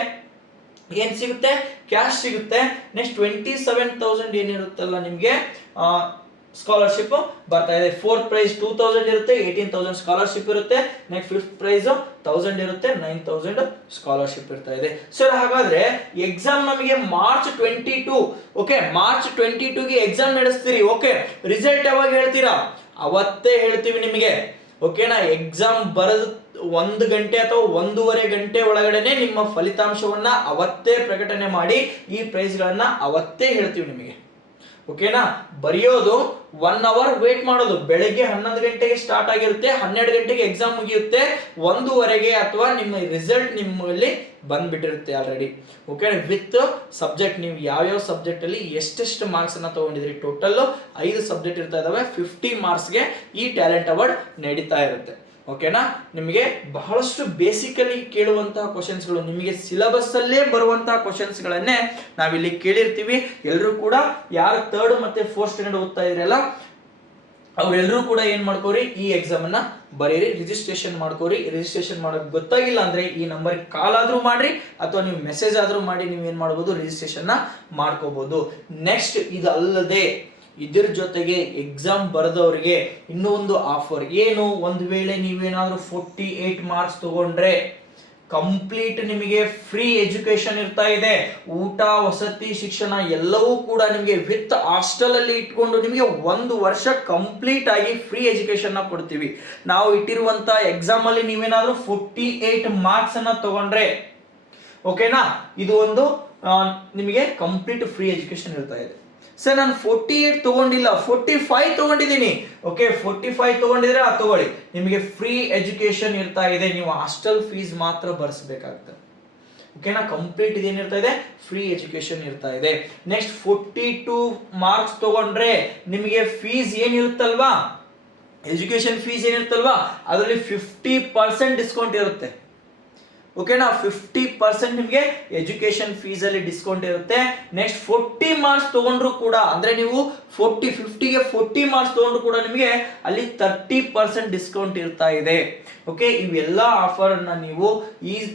ಏನ್ ಸಿಗುತ್ತೆ, ಕ್ಯಾಶ್ ಸಿಗುತ್ತೆ. ನೆಕ್ಸ್ಟ್ 27,000 ಏನಿರುತ್ತಲ್ಲ ನಿಮಗೆ ಸ್ಕಾಲರ್ಶಿಪ್ ಬರ್ತಾ ಇದೆ. ಫೋರ್ತ್ ಪ್ರೈಸ್ 2,000 ಇರುತ್ತೆ, 18,000 ಸ್ಕಾಲರ್ಶಿಪ್ ಇರುತ್ತೆ. ನೆಕ್ಸ್ಟ್ ಫಿಫ್ತ್ ಪ್ರೈಸ್ 1,000 ಇರುತ್ತೆ, 9,000 ಸ್ಕಾಲರ್ಶಿಪ್ ಇರ್ತಾ ಇದೆ. ಸರ್ ಹಾಗಾದ್ರೆ ಎಕ್ಸಾಮ್ ನಮಗೆ ಮಾರ್ಚ್ 22, ಓಕೆ, ಮಾರ್ಚ್ 22ಗೆ ಎಕ್ಸಾಮ್ ನಡೆಸ್ತೀರಿ. ಓಕೆ, ರಿಸಲ್ಟ್ ಯಾವಾಗ ಹೇಳ್ತೀರಾ? ಅವತ್ತೇ ಹೇಳ್ತೀವಿ ನಿಮಗೆ. ಓಕೆನಾ. ಎಕ್ಸಾಮ್ ಬರೆದ 1 ಗಂಟೆ ಅಥವಾ 1.5 ಗಂಟೆ ಒಳಗಡೆನೆ ನಿಮ್ಮ ಫಲಿತಾಂಶವನ್ನ ಅವತ್ತೇ ಪ್ರಕಟಣೆ ಮಾಡಿ ಈ ಪ್ರೈಸ್ ಗಳನ್ನ ಅವತ್ತೇ ಹೇಳ್ತೀವಿ ನಿಮಗೆ. ಓಕೆನಾ. ಬರೆಯೋದು 1 ಅವರ್ ವೇಟ್ ಮಾಡೋದು. ಬೆಳಗ್ಗೆ 11 ಗಂಟೆಗೆ ಸ್ಟಾರ್ಟ್ ಆಗಿರುತ್ತೆ, 12 ಗಂಟೆಗೆ ಎಕ್ಸಾಮ್ ಮುಗಿಯುತ್ತೆ, 1:15 ಅಥವಾ ನಿಮ್ಮ ರಿಸಲ್ಟ್ ನಿಮ್ಮಲ್ಲಿ ಬಂದ್ಬಿಟ್ಟಿರುತ್ತೆ ಆಲ್ರೆಡಿ. ಓಕೆ, ವಿತ್ ಸಬ್ಜೆಕ್ಟ್ ನೀವು ಯಾವ್ಯಾವ ಸಬ್ಜೆಕ್ಟ್ ಅಲ್ಲಿ ಎಷ್ಟೆಷ್ಟು ಮಾರ್ಕ್ಸ್ ಅನ್ನ ತಗೊಂಡಿದ್ರಿ. ಟೋಟಲ್ 5 ಸಬ್ಜೆಕ್ಟ್ ಇರ್ತಾ ಇದಾವೆ. 50 ಮಾರ್ಕ್ಸ್ಗೆ ಈ ಟ್ಯಾಲೆಂಟ್ ಅವಾರ್ಡ್ ನಡೀತಾ ಇರುತ್ತೆ. ಓಕೆನಾ. ನಿಮಗೆ ಬಹಳಷ್ಟು ಬೇಸಿಕಲಿ ಕೇಳುವಂತಹ ಕ್ವಶನ್ಸ್ಗಳು, ನಿಮಗೆ ಸಿಲೆಬಸ್ ಅಲ್ಲೇ ಬರುವಂತಹ ಕ್ವಶನ್ಸ್ ಗಳನ್ನೇ ನಾವಿಲ್ಲಿ ಕೇಳಿರ್ತೀವಿ. ಎಲ್ಲರೂ ಕೂಡ ಯಾರು 3rd ಮತ್ತೆ 4th ಸ್ಟ್ಯಾಂಡರ್ಡ್ ಓದ್ತಾ ಇದ್ರಲ್ಲ ಅವ್ರೆಲ್ಲರೂ ಕೂಡ ಏನ್ ಮಾಡ್ಕೋರಿ, ಈ ಎಕ್ಸಾಮ್ ಅನ್ನ ಬರೀರಿ, ರಿಜಿಸ್ಟ್ರೇಷನ್ ಮಾಡ್ಕೋರಿ. ರಿಜಿಸ್ಟ್ರೇಷನ್ ಮಾಡೋಕೆ ಗೊತ್ತಾಗಿಲ್ಲ ಅಂದ್ರೆ ಈ ನಂಬರ್ ಕಾಲ್ ಆದ್ರೂ ಮಾಡ್ರಿ ಅಥವಾ ನೀವು ಮೆಸೇಜ್ ಆದ್ರೂ ಮಾಡಿ ನೀವು ಏನ್ ಮಾಡಬಹುದು, ರಿಜಿಸ್ಟ್ರೇಷನ್ ಮಾಡ್ಕೋಬಹುದು. ನೆಕ್ಸ್ಟ್ ಇದಲ್ಲದೆ ಇದ್ರ ಜೊತೆಗೆ ಎಕ್ಸಾಮ್ ಬರೆದವರಿಗೆ ಇನ್ನೂ ಒಂದು ಆಫರ್ ಏನು, ಒಂದು ವೇಳೆ ನೀವೇನಾದ್ರೂ 48 ಮಾರ್ಕ್ಸ್ ತಗೊಂಡ್ರೆ ಕಂಪ್ಲೀಟ್ ನಿಮಗೆ ಫ್ರೀ ಎಜುಕೇಶನ್ ಇರ್ತಾ ಇದೆ. ಊಟ, ವಸತಿ, ಶಿಕ್ಷಣ ಎಲ್ಲವೂ ಕೂಡ ನಿಮಗೆ ವಿತ್ ಹಾಸ್ಟೆಲ್ ಅಲ್ಲಿ ಇಟ್ಕೊಂಡು ನಿಮಗೆ 1 ವರ್ಷ ಕಂಪ್ಲೀಟ್ ಆಗಿ ಫ್ರೀ ಎಜುಕೇಶನ್ ಕೊಡ್ತೀವಿ. ನಾವು ಇಟ್ಟಿರುವಂತ ಎಕ್ಸಾಮ್ ಅಲ್ಲಿ ನೀವೇನಾದ್ರೂ 48 ಮಾರ್ಕ್ಸ್ ಅನ್ನ ತಗೊಂಡ್ರೆ, ಓಕೆನಾ, ಇದು ಒಂದು ನಿಮಗೆ ಕಂಪ್ಲೀಟ್ ಫ್ರೀ ಎಜುಕೇಶನ್ ಇರ್ತಾ ಇದೆ. ಸರ್ ನಾನು 48 ತಗೊಂಡಿಲ್ಲ, 45 ತಗೊಂಡಿದ್ದೀನಿ. ಓಕೆ, 45 ತಗೊಂಡಿದ್ರೆ ತಗೊಳ್ಳಿ, ನಿಮಗೆ ಫ್ರೀ ಎಜುಕೇಶನ್ ಇರ್ತಾ ಇದೆ. ನೀವು ಹಾಸ್ಟೆಲ್ ಫೀಸ್ ಮಾತ್ರ ಭರಿಸಬೇಕಾಗ್ತದೆ. ಓಕೆನಾ. ಕಂಪ್ಲೀಟ್ ಇದೇನಿರ್ತಾ ಇದೆ, ಫ್ರೀ ಎಜುಕೇಶನ್ ಇರ್ತಾ ಇದೆ. ನೆಕ್ಸ್ಟ್ 42 ಮಾರ್ಕ್ಸ್ ತಗೊಂಡ್ರೆ ನಿಮಗೆ ಫೀಸ್ ಏನಿರುತ್ತಲ್ವಾ, ಎಜುಕೇಶನ್ ಫೀಸ್ ಏನಿರುತ್ತಲ್ವಾ ಅದರಲ್ಲಿ 50% ಡಿಸ್ಕೌಂಟ್ ಇರುತ್ತೆ. ಓಕೆನಾ. 50% ನಿಮಗೆ ಎಜುಕೇಶನ್ ಫೀಸ್ ಅಲ್ಲಿ ಡಿಸ್ಕೌಂಟ್ ಇರುತ್ತೆ. ನೆಕ್ಸ್ಟ್ 40 ಮಾರ್ಕ್ಸ್ ತಗೊಂಡ್ರು ಕೂಡ, ಅಂದ್ರೆ ನೀವು 50ಗೆ 40 ಮಾರ್ಕ್ಸ್ ತಗೊಂಡ್ರು ಕೂಡ ನಿಮಗೆ ಅಲ್ಲಿ 30% ಡಿಸ್ಕೌಂಟ್ ಇರ್ತಾ ಇದೆ. ಓಕೆ, ಇವೆಲ್ಲ ಆಫರ್ ಅನ್ನ ನೀವು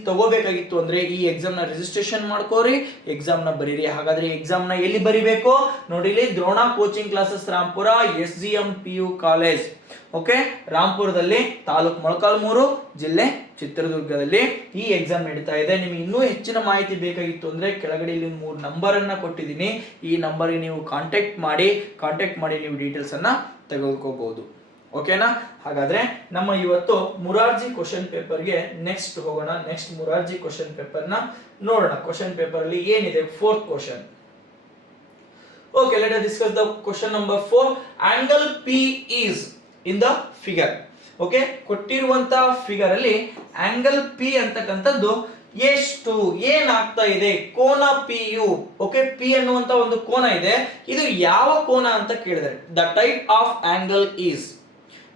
ತಗೋಬೇಕಾಗಿತ್ತು ಅಂದ್ರೆ ಈ ಎಕ್ಸಾಮ್ ನ ರಿಜಿಸ್ಟ್ರೇಷನ್ ಮಾಡ್ಕೋರಿ, ಎಕ್ಸಾಮ್ ನ ಬರೀರಿ. ಹಾಗಾದ್ರೆ ಎಕ್ಸಾಮ್ ನ ಎಲ್ಲಿ ಬರಿಬೇಕು ನೋಡಿ, ಇಲ್ಲಿ Drona coaching classes Rampura, SGM PU college. Okay, ರಾಂಪುರದಲ್ಲಿ, ತಾಲೂಕು ಮೊಳಕಾಲ್ಮೂರು, ಜಿಲ್ಲೆ ಚಿತ್ರದುರ್ಗದಲ್ಲಿ ಈ ಎಕ್ಸಾಮ್ ನಡೀತಾ ಇದೆ. ನಿಮಗೆ ಇನ್ನೂ ಹೆಚ್ಚಿನ ಮಾಹಿತಿ ಬೇಕಾಗಿತ್ತು ಅಂದ್ರೆ ಕೆಳಗಡೆ ಇಲ್ಲಿ 3 ನಂಬರ್ ಅನ್ನ ಕೊಟ್ಟಿದ್ದೀನಿ. ಈ ನಂಬರ್ಗೆ ನೀವು ಕಾಂಟ್ಯಾಕ್ಟ್ ಮಾಡಿ ನೀವು ಡೀಟೇಲ್ಸ್ ಅನ್ನ ತೆಗೆದುಕೋಬಹುದು. ಓಕೆನಾ. ಹಾಗಾದ್ರೆ ನಮ್ಮ ಇವತ್ತು ಮುರಾರ್ಜಿ ಕ್ವಶನ್ ಪೇಪರ್ಗೆ ನೆಕ್ಸ್ಟ್ ಹೋಗೋಣ. ನೆಕ್ಸ್ಟ್ ಮುರಾರ್ಜಿ ಕ್ವಶನ್ ಪೇಪರ್ ನ ನೋಡೋಣ. ಕ್ವಶನ್ ಪೇಪರ್ ಅಲ್ಲಿ ಏನಿದೆ, 4th question. Okay, let us discuss the question number 4. Angle P is in the figure. Okay, ಕೊಟ್ಟಿರುವಂತಹ ಫಿಗರ್ ಅಲ್ಲಿ ಆಂಗಲ್ P ಅಂತಕ್ಕಂಥದ್ದು ಎಷ್ಟು ಏನಾಗ್ತಾ ಇದೆ, ಕೋನ PU. ಓಕೆ, P ಅನ್ನುವಂತ ಒಂದು ಕೋನ ಇದೆ, ಇದು ಯಾವ ಕೋನ ಅಂತ ಕೇಳಿದರೆ the type of angle is.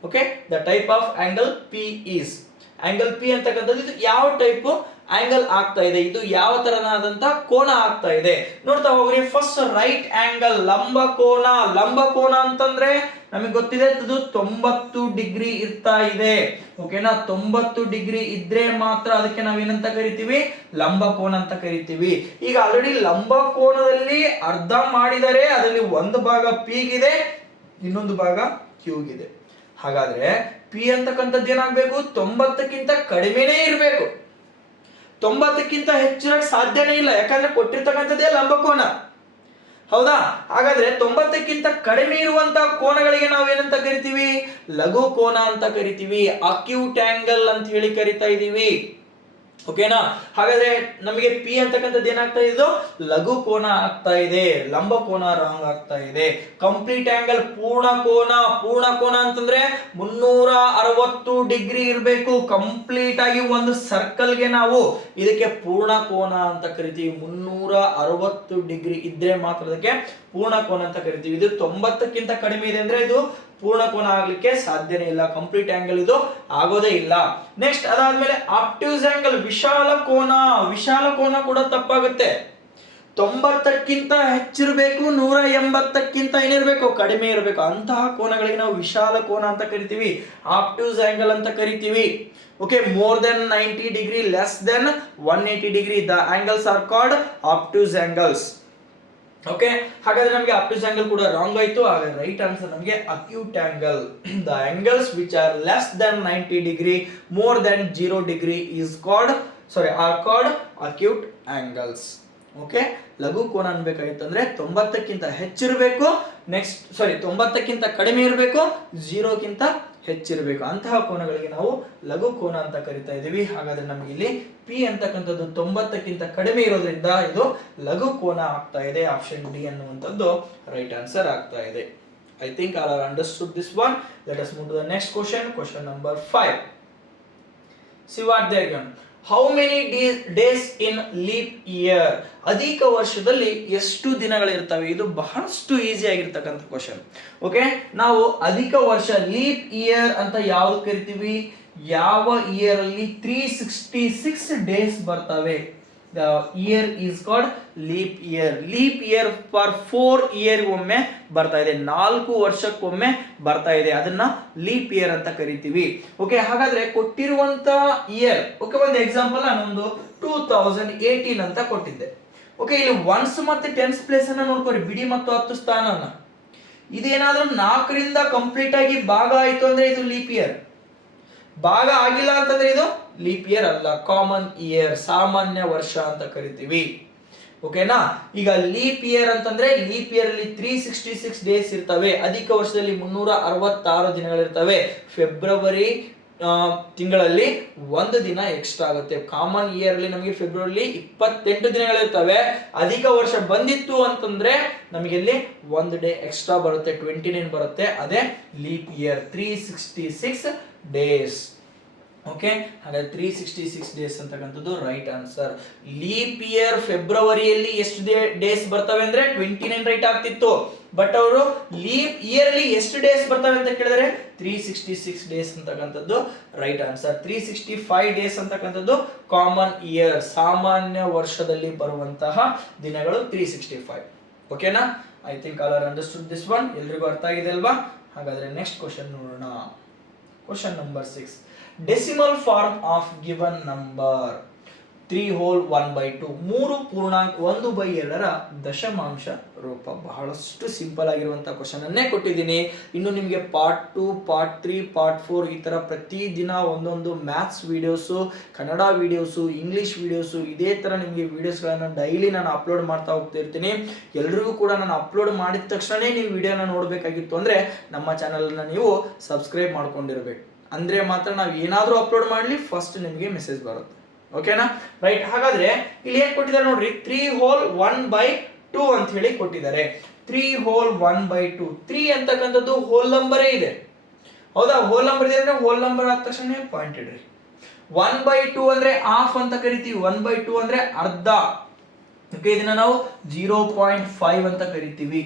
Okay, the type of angle P is. Angle P ಅಂತಕ್ಕಂಥದ್ದು ಇದು ಯಾವ ಟೈಪ್ ಆಂಗಲ್ ಆಗ್ತಾ ಇದೆ, ಇದು ಯಾವ ತರನಾದಂತ ಕೋನ ಆಗ್ತಾ ಇದೆ ನೋಡ್ತಾ ಹೋಗ್ರಿ. ಫಸ್ಟ್ ರೈಟ್ ಆಂಗಲ್, ಲಂಬ ಕೋನ. ಲಂಬ ಕೋನ ಅಂತಂದ್ರೆ ನಮಗೆ ಗೊತ್ತಿದೆ ಇದು 90 ಡಿಗ್ರಿ ಇರ್ತಾ ಇದೆ. ಓಕೆನಾ, 90 ಡಿಗ್ರಿ ಇದ್ರೆ ಮಾತ್ರ ಅದಕ್ಕೆ ನಾವೇನಂತ ಕರಿತೀವಿ, ಲಂಬ ಕೋನ ಅಂತ ಕರಿತೀವಿ. ಈಗ ಆಲ್ರೆಡಿ ಲಂಬ ಕೋನದಲ್ಲಿ ಅರ್ಧ ಮಾಡಿದರೆ ಅದರಲ್ಲಿ ಒಂದು ಭಾಗ P ಗಿದೆ, ಇನ್ನೊಂದು ಭಾಗ Q ಗಿದೆ. ಹಾಗಾದ್ರೆ P ಅಂತಕ್ಕಂಥದ್ದು ಏನಾಗಬೇಕು, 90ಕ್ಕಿಂತ ಕಡಿಮೆನೇ ಇರಬೇಕು. 90ಕ್ಕಿಂತ ಹೆಚ್ಚಿರಕ್ಕೆ ಸಾಧ್ಯನೇ ಇಲ್ಲ, ಯಾಕಂದ್ರೆ ಕೊಟ್ಟಿರ್ತಕ್ಕಂಥದ್ದೇ ಲಂಬಕೋನ. ಹೌದಾ? ಹಾಗಾದ್ರೆ 90ಕ್ಕಿಂತ ಕಡಿಮೆ ಇರುವಂತಹ ಕೋನಗಳಿಗೆ ನಾವು ಏನಂತ ಕರಿತೀವಿ, ಲಘು ಕೋನ ಅಂತ ಕರಿತೀವಿ, ಅಕ್ಯೂಟ್ ಆಂಗಲ್ ಅಂತ ಹೇಳಿ ಕರಿತಾ ಇದೀವಿ. ಓಕೆನಾ. ಹಾಗಾದ್ರೆ ನಮಗೆ P ಅಂತಕ್ಕಂಥದ್ದು ಏನಾಗ್ತಾ ಇದೆ, ಲಘು ಕೋನ ಆಗ್ತಾ ಇದೆ, ಲಂಬ ಕೋನ ರಾಂಗ್ ಆಗ್ತಾ ಇದೆ. ಕಂಪ್ಲೀಟ್ ಆಂಗಲ್, ಪೂರ್ಣ ಕೋನ. ಪೂರ್ಣ ಕೋನ ಅಂತಂದ್ರೆ 360 ಡಿಗ್ರಿ ಇರಬೇಕು ಕಂಪ್ಲೀಟ್ ಆಗಿ. ಒಂದು ಸರ್ಕಲ್ಗೆ ನಾವು ಇದಕ್ಕೆ ಪೂರ್ಣ ಕೋನ ಅಂತ ಕರಿತೀವಿ. 360 ಡಿಗ್ರಿ ಇದ್ರೆ ಮಾತ್ರ ಅದಕ್ಕೆ ಪೂರ್ಣ ಕೋನ ಅಂತ ಕರಿತೀವಿ. ಇದು 90ಕ್ಕಿಂತ ಕಡಿಮೆ ಇದೆ ಅಂದ್ರೆ ಇದು ಪೂರ್ಣ ಕೋನ ಆಗ್ಲಿಕ್ಕೆ ಸಾಧ್ಯನೇ ಇಲ್ಲ, ಕಂಪ್ಲೀಟ್ ಆಂಗಲ್ ಇದು ಆಗೋದೇ ಇಲ್ಲ. ನೆಕ್ಸ್ಟ್ ಅದಾದ್ಮೇಲೆ ಆಬ್ಟ್ಯೂಸ್ ಆಂಗಲ್, ವಿಶಾಲ ಕೋನ ಕೂಡ ತಪ್ಪಾಗುತ್ತೆ. 90ಕ್ಕಿಂತ ಹೆಚ್ಚಿರಬೇಕು, 180ಕ್ಕಿಂತ ಏನಿರಬೇಕು, ಕಡಿಮೆ ಇರಬೇಕು. ಅಂತಹ ಕೋನಗಳಿಗೆ ನಾವು ವಿಶಾಲ ಕೋನ ಅಂತ ಕರಿತೀವಿ, ಆಬ್ಟ್ಯೂಸ್ ಆಂಗಲ್ ಅಂತ ಕರಿತೀವಿ. Okay, more than 90 degree, less than 180 degree, the angles are called obtuse angles. Okay, ಹಾಗಾದ್ರೆ ನಮಗೆ ಆಬ್ಟ್ಯೂಸ್ ಆಂಗಲ್ ಕೂಡ ರಾಂಗ್ ಆಯ್ತು. ಹಾಗಾದ್ರೆ ರೈಟ್ ಆನ್ಸರ್ ನಮಗೆ acute angle. The angles which are less than 90 degree, more than 0 degree are called acute angles. Okay, ಲಘು ಕೋನ ಅನ್ಬೇಕಾಗಿತ್ತಂದ್ರೆ 90ಕ್ಕಿಂತ ಹೆಚ್ಚಿರಬೇಕು, 90ಕ್ಕಿಂತ ಕಡಿಮೆ ಇರಬೇಕು, 0ಕ್ಕಿಂತ ಹೆಚ್ಚಿರಬೇಕು. ಅಂತಹ ಕೋನಗಳಿಗೆ ನಾವು ಲಘು ಕೋನ ಅಂತ ಕರಿತಾ ಇದೀವಿ. ಹಾಗಾದ್ರೆ ನಮ್ಗೆ ಇಲ್ಲಿ ಪಿ ಅಂತಕ್ಕಂಥದ್ದು 90ಕ್ಕಿಂತ ಕಡಿಮೆ ಇರೋದ್ರಿಂದ ಇದು ಲಘು ಕೋನ ಆಗ್ತಾ ಇದೆ. ಆಪ್ಷನ್ ಡಿ ಅನ್ನುವಂಥದ್ದು ರೈಟ್ ಆನ್ಸರ್ ಆಗ್ತಾ ಇದೆ. I think all are understood this one. Let us move to the next question number 5. See what they are given. How many days in leap year? ಅಧಿಕ ವರ್ಷದಲ್ಲಿ ಎಷ್ಟು ದಿನಗಳಿರ್ತವೆ? ಇದು ಬಹಳಷ್ಟು ಈಸಿ ಆಗಿರ್ತಕ್ಕಂಥ question. Okay, ನಾವು ಅಧಿಕ ವರ್ಷ ಲೀಪ್ ಇಯರ್ ಅಂತ ಯಾವ್ದು ಕರಿತೀವಿ? ಯಾವ ಇಯರ್ ಅಲ್ಲಿ 366 ಡೇಸ್ ಬರ್ತವೆ? The year is called leap year. Leap year for 4 year ಒಮ್ಮೆ ಬರ್ತಾ ಇದೆ, 4 ವರ್ಷಕ್ಕೊಮ್ಮೆ ಬರ್ತಾ ಇದೆ. ಅದನ್ನ ಲೀಪ್ ಇಯರ್ ಅಂತ ಕರಿತೀವಿ. ಓಕೆ, ಹಾಗಾದ್ರೆ ಕೊಟ್ಟಿರುವಂತ ಇಯರ್, ಓಕೆ, ಒಂದು ಎಕ್ಸಾಂಪಲ್ ನಾನೊಂದು 2018 ಅಂತ ಕೊಟ್ಟಿದ್ದೆ. ಓಕೆ, ಇಲ್ಲಿ ಒನ್ಸ್ ಮತ್ತೆ ಟೆನ್ಸ್ ಪ್ಲೇಸ್ ಅನ್ನ ನೋಡ್ಕೊರಿ, ಬಿಡಿ ಮತ್ತು 10 ಸ್ಥಾನನ. ಇದೇನಾದ್ರೂ 4ರಿಂದ ಕಂಪ್ಲೀಟ್ ಆಗಿ ಭಾಗ ಆಯ್ತು ಅಂದ್ರೆ ಇದು ಲೀಪ್ ಇಯರ್. ಭಾಗ ಆಗಿಲ್ಲ ಅಂತಂದ್ರೆ ಇದು ಲೀಪ್ ಇಯರ್ ಅಲ್ಲ, ಕಾಮನ್ ಇಯರ್, ಸಾಮಾನ್ಯ ವರ್ಷ ಅಂತ ಕರಿತೀವಿ. ಓಕೆನಾ? ಈಗ ಲೀಪ್ ಇಯರ್ ಅಂತಂದ್ರೆ ಲೀಪ್ ಇಯರ್ ಅಲ್ಲಿ 366 ಡೇಸ್ ಇರ್ತವೆ. ಅಧಿಕ ವರ್ಷದಲ್ಲಿ 366 ದಿನಗಳಿರ್ತವೆ. ಫೆಬ್ರವರಿ ತಿಂಗಳಲ್ಲಿ 1 ದಿನ ಎಕ್ಸ್ಟ್ರಾ ಆಗುತ್ತೆ. ಕಾಮನ್ ಇಯರ್ ಅಲ್ಲಿ ನಮಗೆ ಫೆಬ್ರವರಿ 28 ದಿನಗಳಿರ್ತವೆ. ಅಧಿಕ ವರ್ಷ ಬಂದಿತ್ತು ಅಂತಂದ್ರೆ ನಮಗೆ ಇಲ್ಲಿ 1 ಡೇ ಎಕ್ಸ್ಟ್ರಾ ಬರುತ್ತೆ, 29 ಬರುತ್ತೆ. ಅದೇ ಲೀಪ್ ಇಯರ್, 366 ಡೇಸ್. ಓಕೆ, ಹಾಗಾದ್ರೆ 366 ಡೇಸ್ ಅಂತಕ್ಕಂಥದ್ದು ರೈಟ್ ಆನ್ಸರ್. ಲೀಪ್ ಇಯರ್ ಫೆಬ್ರವರಿಯಲ್ಲಿ ಎಷ್ಟು ಡೇಸ್ ಬರ್ತವೆ ಅಂದ್ರೆ 29 ರೈಟ್ ಆಗ್ತಿತ್ತು. ಬಟ್ ಅವರು ಲೀಪ್ ಇಯರ್ ಅಲ್ಲಿ ಎಷ್ಟು ಡೇಸ್ ಬರ್ತವೆ ಅಂತ ಕೇಳಿದ್ರೆ 366 ಡೇಸ್ ಅಂತಕ್ಕಂಥದ್ದು ರೈಟ್ ಆನ್ಸರ್. 365 ಡೇಸ್ ಅಂತಕ್ಕಂಥದ್ದು ಕಾಮನ್ ಇಯರ್, ಸಾಮಾನ್ಯ ವರ್ಷದಲ್ಲಿ ಬರುವಂತಹ ದಿನಗಳು 365. ಓಕೆನಾ? I think all are understood this one. ಎಲ್ರಿಗೂ ಅರ್ಥ ಆಗಿದೆ ಅಲ್ವಾ? ಹಾಗಾದ್ರೆ ನೆಕ್ಸ್ಟ್ ಕ್ವಶನ್ ನೋಡೋಣ. Question number 6. Decimal form of given number 3 whole 1/2. 3 ಪೂರ್ಣಾಂಕ 1/2 ದಶಮಾಂಶ ರೂಪ. ಬಹಳಷ್ಟು ಸಿಂಪಲ್ ಆಗಿರುವಂತಹ ಕ್ವಶನ್ ಅನ್ನೇ ಕೊಟ್ಟಿದ್ದೀನಿ. ಇನ್ನು ನಿಮಗೆ ಪಾರ್ಟ್ 2, ಪಾರ್ಟ್ 3, ಪಾರ್ಟ್ 4 ಈ ತರ ಪ್ರತಿದಿನ ಒಂದೊಂದು maths videos, Kannada videos, English videos, ಇದೇ ತರ ನಿಮಗೆ ವಿಡಿಯೋಸ್ಗಳನ್ನು ಡೈಲಿ ನಾನು ಅಪ್ಲೋಡ್ ಮಾಡ್ತಾ ಹೋಗ್ತಾ ಇರ್ತೀನಿ. ಎಲ್ರಿಗೂ ಕೂಡ ನಾನು ಅಪ್ಲೋಡ್ ಮಾಡಿದ ತಕ್ಷಣ ನೀವು ವಿಡಿಯೋನ ನೋಡಬೇಕಾಗಿತ್ತು ಅಂದ್ರೆ ನಮ್ಮ ಚಾನಲ್ನ ನೀವು ಸಬ್ಸ್ಕ್ರೈಬ್ ಮಾಡ್ಕೊಂಡಿರ್ಬೇಕು. ಅಂದ್ರೆ ಮಾತ್ರ ನಾವು ಏನಾದ್ರೂ ಅಪ್ಲೋಡ್ ಮಾಡಲಿ ಫಸ್ಟ್ ನಿಮಗೆ ಮೆಸೇಜ್ ಬರುತ್ತೆ. ಓಕೆನಾ? ರೈಟ್. ಹಾಗಾದ್ರೆ ಇಲ್ಲಿ ಏನ್ ಕೊಟ್ಟಿದ್ದಾರೆ ನೋಡ್ರಿ, 3 whole 1/2 ಅಂತ ಹೇಳಿ ಕೊಟ್ಟಿದ್ದಾರೆ. 3 whole 1/2. 3 ಅಂತಕ್ಕಂಥದ್ದು ಹೋಲ್ ನಂಬರೇ ಇದೆ, ಹೌದಾ? ಹೋಲ್ ನಂಬರ್ ಇದೆ ಅಂದ್ರೆ ಹೋಲ್ ನಂಬರ್ ಆದ ತಕ್ಷಣ ಪಾಯಿಂಟ್ ಇಡ್ರಿ. 1/2 ಅಂದ್ರೆ ಹಾಫ್ ಅಂತ ಕರಿತೀವಿ. 1/2 ಅಂದ್ರೆ ಅರ್ಧ. ಓಕೆ, ಇದನ್ನ ನಾವು 0.5 ಅಂತ ಕರಿತೀವಿ.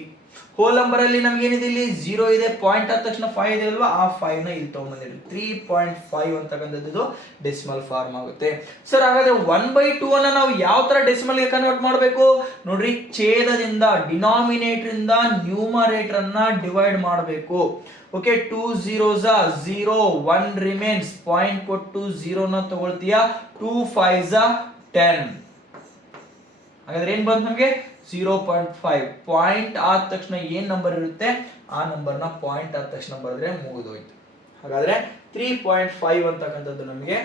ಹೋಲ್ ನಂಬರ್ ಅಲ್ಲಿ ನಮ್ಗೆ ಏನಿದೆ, ಇಲ್ಲಿ 0 ಇದೆ, ಪಾಯಿಂಟ್ ಆದ ತಕ್ಷಣ 5 ಇದೆ ಅಲ್ವಾ? ಆ 5 ನ ಇಲ್ಲಿ ತಗೊಂಡ್ಬಂದಿರಿ. 3.5 ಅಂತಕ್ಕಂಥದ್ದು ಡೆಸಿಮಲ್ ಫಾರ್ಮ್ ಆಗುತ್ತೆ. ಸರ್, ಹಾಗಾದ್ರೆ 1/2 ಅನ್ನ ನಾವು ಯಾವ ತರ ಡೆಸಿಮಲ್ ಗೆ ಕನ್ವರ್ಟ್ ಮಾಡಬೇಕು ನೋಡ್ರಿ? ಛೇದದಿಂದ, ಡಿನಾಮಿನೇಟರ್ ಇಂದ ನ್ಯೂಮರೇಟರ್ ಅನ್ನ ಡಿವೈಡ್ ಮಾಡಬೇಕು. Okay, 2 zeros 0, 1 remains. ಪಾಯಿಂಟ್ ಕೊಟ್ಟು 0 ನ ತಗೊಳ್ತೀಯಾ, 2 5s 10. ಹಾಗಾದ್ರೆ ಏನ್ ಬಂತು ನಮಗೆ? 0.5. ಪಾಯಿಂಟ್ ಆದ ತಕ್ಷಣ ಏನ್ ನಂಬರ್ ಇರುತ್ತೆ ಆ ನಂಬರ್ನ ಪಾಯಿಂಟ್ ಆದ ತಕ್ಷಣ ಬರೆದ್ರೆ ಮುಗಿದೋಯ್ತು. ಹಾಗಾದ್ರೆ 3.5 ಅಂತಕ್ಕಂಥದ್ದು ನಮಗೆ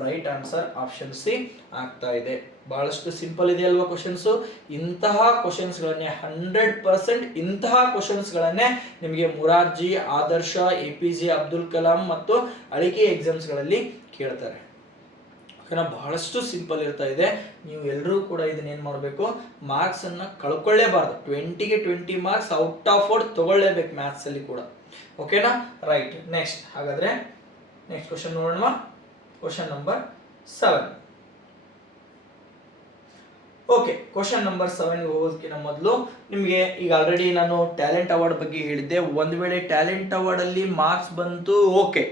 ರೈಟ್ ಆನ್ಸರ್ ಆಪ್ಷನ್ ಸಿ ಆಗ್ತಾ ಇದೆ. ಬಹಳಷ್ಟು ಸಿಂಪಲ್ ಇದೆ ಅಲ್ವಾ ಕ್ವಶನ್ಸ್? ಇಂತಹ ಕ್ವಶನ್ಸ್ ಗಳನ್ನೇ 100% ಇಂತಹ ಕ್ವಶನ್ಸ್ ಗಳನ್ನೇ ನಿಮಗೆ ಮುರಾರ್ಜಿ, ಆದರ್ಶ, APJ ಅಬ್ದುಲ್ ಕಲಾಂ ಮತ್ತು ಅಳಿಕೆ ಎಕ್ಸಾಮ್ಸ್ ಗಳಲ್ಲಿ ಕೇಳ್ತಾರೆ. ಬಹಳಷ್ಟು ಸಿಂಪಲ್ ಇರ್ತಾ ಇದೆ. ನೀವು ಎಲ್ಲರೂ ಕೂಡ ಇದನ್ನ ಏನ್ ಮಾಡಬೇಕು, ಮಾರ್ಕ್ಸ್ ಅನ್ನ ಕಳ್ಕೊಳ್ಳೇಬಾರ್ದು. 20ಗೆ 20 ಮಾರ್ಕ್ಸ್ ಔಟ್ ಆಫ್ ಔಟ್ ತಗೊಳ್ಳೇಬೇಕು ಮ್ಯಾಥ್ಸ್ ಅಲ್ಲಿ ಕೂಡ. ಓಕೆನಾ? ರೈಟ್. ನೆಕ್ಸ್ಟ್, ಹಾಗಾದ್ರೆ ನೆಕ್ಸ್ಟ್ ಕ್ವಶನ್ ನೋಡೋಣ. Question number 7. Okay, question number 7 ಹೋಗೋದಕ್ಕಿಂತ ಮೊದಲು ನಿಮಗೆ ಈಗ ಆಲ್ರೆಡಿ ನಾನು ಟ್ಯಾಲೆಂಟ್ ಅವಾರ್ಡ್ ಬಗ್ಗೆ ಹೇಳಿದ್ದೆ. ಒಂದು ವೇಳೆ ಟ್ಯಾಲೆಂಟ್ ಅವಾರ್ಡ್ ಅಲ್ಲಿ ಮಾರ್ಕ್ಸ್ ಬಂತು, ಓಕೆ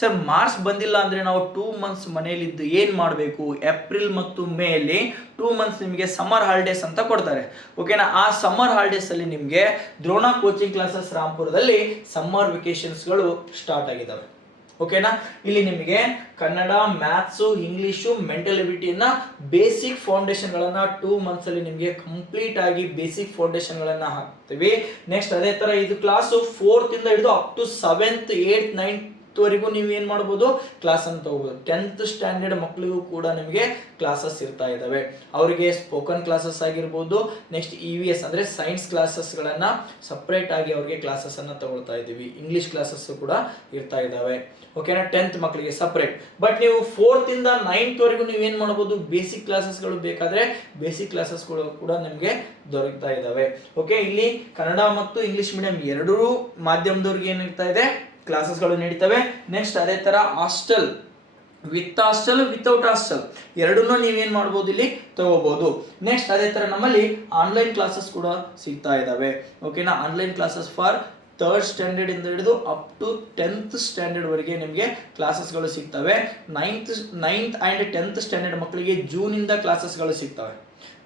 ಸರ್ ಮಾರ್ಕ್ಸ್ ಬಂದಿಲ್ಲ ಅಂದ್ರೆ ನಾವು 2 ಮಂತ್ಸ್ ಮನೆಯಲ್ಲಿದ್ದು ಏನು ಮಾಡಬೇಕು? ಏಪ್ರಿಲ್ ಮತ್ತು ಮೇಲಿ 2 ಮಂತ್ಸ್ ನಿಮಗೆ ಸಮ್ಮರ್ ಹಾಲಿಡೇಸ್ ಅಂತ ಕೊಡ್ತಾರೆ. ಓಕೆನಾ? ಆ ಸಮ್ಮರ್ ಹಾಲಿಡೇಸ್ ಅಲ್ಲಿ ನಿಮಗೆ ದ್ರೋಣ ಕೋಚಿಂಗ್ ಕ್ಲಾಸಸ್ ರಾಂಪುರದಲ್ಲಿ ಸಮ್ಮರ್ ವೆಕೇಶನ್ಸ್ಗಳು ಸ್ಟಾರ್ಟ್ ಆಗಿದ್ದಾವೆ. ಓಕೆನಾ? ಇಲ್ಲಿ ನಿಮಗೆ ಕನ್ನಡ, ಮ್ಯಾಥ್ಸು, ಇಂಗ್ಲಿಷು, ಮೆಂಟಲ್ ಎಬಿಲಿಟಿಯನ್ನ ಬೇಸಿಕ್ ಫೌಂಡೇಶನ್ ಗಳನ್ನ 2 ಮಂತ್ಸ್ ಅಲ್ಲಿ ನಿಮಗೆ ಕಂಪ್ಲೀಟ್ ಆಗಿ ಬೇಸಿಕ್ ಫೌಂಡೇಶನ್ ಗಳನ್ನ ಹಾಕ್ತೀವಿ. ನೆಕ್ಸ್ಟ್ ಅದೇ ತರ ಇದು ಕ್ಲಾಸ್ 4th ಇಂದ ಹಿಡಿದು up to 7th 8th 9th ವರೆಗೂ ನೀವು ಏನ್ ಮಾಡಬಹುದು, ಕ್ಲಾಸ್ ಅನ್ನು ತಗೋಬಹುದು. 10th ಸ್ಟ್ಯಾಂಡರ್ಡ್ ಮಕ್ಕಳಿಗೂ ಕೂಡ ನಿಮಗೆ ಕ್ಲಾಸಸ್ ಇರ್ತಾ ಇದಾವೆ. ಅವರಿಗೆ ಸ್ಪೋಕನ್ ಕ್ಲಾಸಸ್ ಆಗಿರ್ಬೋದು, ನೆಕ್ಸ್ಟ್ EVS ಅಂದ್ರೆ ಸೈನ್ಸ್ ಕ್ಲಾಸಸ್ ಗಳನ್ನ ಸಪರೇಟ್ ಆಗಿ ಅವರಿಗೆ ಕ್ಲಾಸಸ್ ಅನ್ನ ತಗೊಳ್ತಾ ಇದ್ದೀವಿ. ಇಂಗ್ಲಿಷ್ ಕ್ಲಾಸಸ್ ಕೂಡ ಇರ್ತಾ ಇದಾವೆ. ಓಕೆನಾ? 10th ಮಕ್ಕಳಿಗೆ ಸಪರೇಟ್. ಬಟ್ ನೀವು 4th ಇಂದ 9th ವರೆಗೂ ನೀವು ಏನ್ ಮಾಡಬಹುದು, ಬೇಸಿಕ್ ಕ್ಲಾಸಸ್ ಗಳು ಬೇಕಾದ್ರೆ ಬೇಸಿಕ್ ಕ್ಲಾಸಸ್ ಕೂಡ ನಿಮಗೆ ದೊರಕ್ತಾ ಇದಾವೆ. ಓಕೆ, ಇಲ್ಲಿ ಕನ್ನಡ ಮತ್ತು ಇಂಗ್ಲಿಷ್ ಮೀಡಿಯಂ ಎರಡೂ ಮಾಧ್ಯಮದವ್ರಿಗೆ ಏನಿರ್ತಾ ಇದೆ, ಕ್ಲಾಸಸ್ ಗಳು ನಡೀತವೆ. ನೆಕ್ಸ್ಟ್ ಅದೇ ತರ hostel, with hostel, without hostel ಎರಡನ್ನೂ ನೀವೇನ್ ಮಾಡಬಹುದು, ಇಲ್ಲಿ ತಗೋಬಹುದು. ನೆಕ್ಸ್ಟ್ ಅದೇ ತರ ನಮ್ಮಲ್ಲಿ ಆನ್ಲೈನ್ ಕ್ಲಾಸಸ್ ಕೂಡ ಸಿಗ್ತಾ ಇದಾವೆ. ಓಕೆನಾ? Online classes for 3rd standard ಇಂದ ಹಿಡಿದು ಅಪ್ ಟು 10th ಸ್ಟ್ಯಾಂಡರ್ಡ್ ವರೆಗೆ ನಿಮಗೆ ಕ್ಲಾಸಸ್ಗಳು ಸಿಗ್ತವೆ. 9th ಅಂಡ್ 10th ಸ್ಟ್ಯಾಂಡರ್ಡ್ ಮಕ್ಕಳಿಗೆ ಜೂನ್ ಇಂದ ಕ್ಲಾಸಸ್ಗಳು ಸಿಗ್ತವೆ.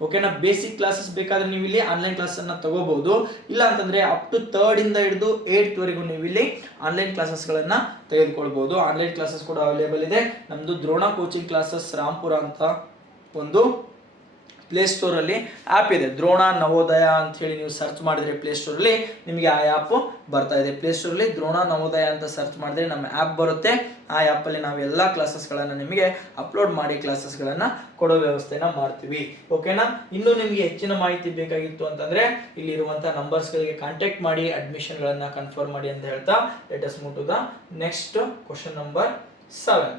ಓಕೆನಾ? ಬೇಸಿಕ್ ಕ್ಲಾಸಸ್ ಬೇಕಾದ್ರೆ ನೀವು ಇಲ್ಲಿ ಆನ್ಲೈನ್ ಕ್ಲಾಸ್ ಅನ್ನ ತಗೋಬಹುದು. ಇಲ್ಲ ಅಂತಂದ್ರೆ ಅಪ್ ಟು 3rd ಇಂದ ಹಿಡಿದು 8th ವರೆಗೂ ನೀವು ಇಲ್ಲಿ ಆನ್ಲೈನ್ ಕ್ಲಾಸಸ್ ಗಳನ್ನ ತೆಗೆದುಕೊಳ್ಬಹುದು. ಆನ್ಲೈನ್ ಕ್ಲಾಸಸ್ ಕೂಡ ಅವೈಲೇಬಲ್ ಇದೆ. ನಮ್ದು ದ್ರೋಣ ಕೋಚಿಂಗ್ ಕ್ಲಾಸಸ್ ರಾಂಪುರ ಅಂತ ಒಂದು ಪ್ಲೇ ಸ್ಟೋರ್ ಅಲ್ಲಿ ಆ್ಯಪ್ ಇದೆ. ದ್ರೋಣ ನವೋದಯ ಅಂತ ಹೇಳಿ ನೀವು ಸರ್ಚ್ ಮಾಡಿದ್ರೆ ಪ್ಲೇ ಸ್ಟೋರ್ ಅಲ್ಲಿ ನಿಮಗೆ ಆ ಆ್ಯಪ್ ಬರ್ತಾ ಇದೆ. ಪ್ಲೇ ಸ್ಟೋರ್ ಅಲ್ಲಿ ದ್ರೋಣ ನವೋದಯ ಅಂತ ಸರ್ಚ್ ಮಾಡಿದ್ರೆ ನಮ್ಮ ಆ್ಯಪ್ ಬರುತ್ತೆ. ಆ ಆ್ಯಪ್ ಅಲ್ಲಿ ನಾವು ಎಲ್ಲ ಕ್ಲಾಸಸ್ಗಳನ್ನ ನಿಮಗೆ ಅಪ್ಲೋಡ್ ಮಾಡಿ ಕ್ಲಾಸಸ್ಗಳನ್ನ ಕೊಡೋ ವ್ಯವಸ್ಥೆನ ಮಾಡ್ತೀವಿ. ಓಕೆನಾ? ಇನ್ನು ನಿಮಗೆ ಹೆಚ್ಚಿನ ಮಾಹಿತಿ ಬೇಕಾಗಿತ್ತು ಅಂತಂದ್ರೆ ಇಲ್ಲಿ ಇರುವಂತಹ ನಂಬರ್ಸ್ ಗಳಿಗೆ ಕಾಂಟ್ಯಾಕ್ಟ್ ಮಾಡಿ ಅಡ್ಮಿಷನ್ ಗಳನ್ನ ಕನ್ಫರ್ಮ್ ಮಾಡಿ ಅಂತ ಹೇಳ್ತಾ let us move to the next question number 7.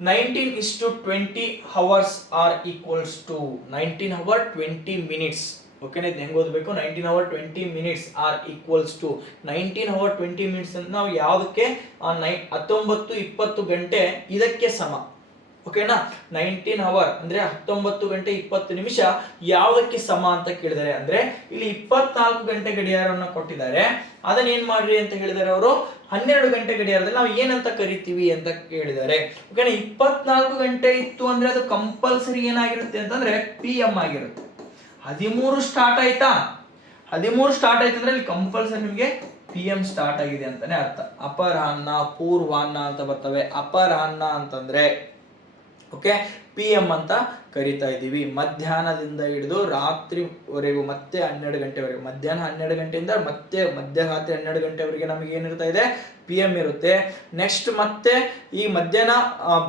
19:20 hours are equals to 19 hour 20 minutes. ಓಕೆನಾ? ಇದು ಹೆಂಗೆ ಓದಬೇಕು? 19 hour 20 minutes are equals to 19 hour 20 minutes ಅಂತ ನಾವು ಯಾವುದಕ್ಕೆ 19-20 ಗಂಟೆ ಇದಕ್ಕೆ ಸಮ. ಓಕೆನಾ? 19 hour ಅಂದ್ರೆ 19 ಗಂಟೆ 20 ನಿಮಿಷ ಯಾವುದಕ್ಕೆ ಸಮ ಅಂತ ಕೇಳಿದ್ದಾರೆ. ಅಂದ್ರೆ ಇಲ್ಲಿ 24 ಗಂಟೆ ಗಡಿಯಾರವನ್ನು ಕೊಟ್ಟಿದ್ದಾರೆ. ಅದನ್ನ ಏನ್ ಮಾಡ್ರಿ ಅಂತ ಹೇಳಿದ್ದಾರೆ ಅವರು, 12 ಗಂಟೆ ಗಡಿಯಾರದಲ್ಲಿ ನಾವು ಏನಂತ ಕರಿತೀವಿ ಅಂತ ಕೇಳಿದ್ದಾರೆ. ಓಕೆನಾ? 24 ಗಂಟೆ ಇತ್ತು ಅಂದ್ರೆ ಅದು ಕಂಪಲ್ಸರಿ ಏನಾಗಿರುತ್ತೆ ಅಂತಂದ್ರೆ PM ಆಗಿರುತ್ತೆ. 13 ಸ್ಟಾರ್ಟ್ ಆಯ್ತಾ? 13 ಸ್ಟಾರ್ಟ್ ಆಯ್ತು ಅಂದ್ರೆ ಇಲ್ಲಿ ಕಂಪಲ್ಸರಿ ನಿಮಗೆ PM ಸ್ಟಾರ್ಟ್ ಆಗಿದೆ ಅಂತಾನೆ ಅರ್ಥ. ಅಪರಾಹ್ನ, ಪೂರ್ವಾಹ್ನ ಅಂತ ಬರ್ತವೆ. ಅಪರಾಹ್ನ ಅಂತಂದ್ರೆ ಓಕೆ PM ಅಂತ ಕರಿತಾ ಇದ್ದೀವಿ. ಮಧ್ಯಾಹ್ನದಿಂದ ಹಿಡಿದು ರಾತ್ರಿವರೆಗೂ ಮತ್ತೆ 12 ಗಂಟೆವರೆಗೂ, ಮಧ್ಯಾಹ್ನ 12 ಗಂಟೆಯಿಂದ ಮತ್ತೆ ಮಧ್ಯರಾತ್ರಿ 12 ಗಂಟೆವರೆಗೆ ನಮಗೆ ಏನಿರ್ತಾ ಇದೆ, PM ಇರುತ್ತೆ. ನೆಕ್ಸ್ಟ್ ಮತ್ತೆ ಈ ಮಧ್ಯಾಹ್ನ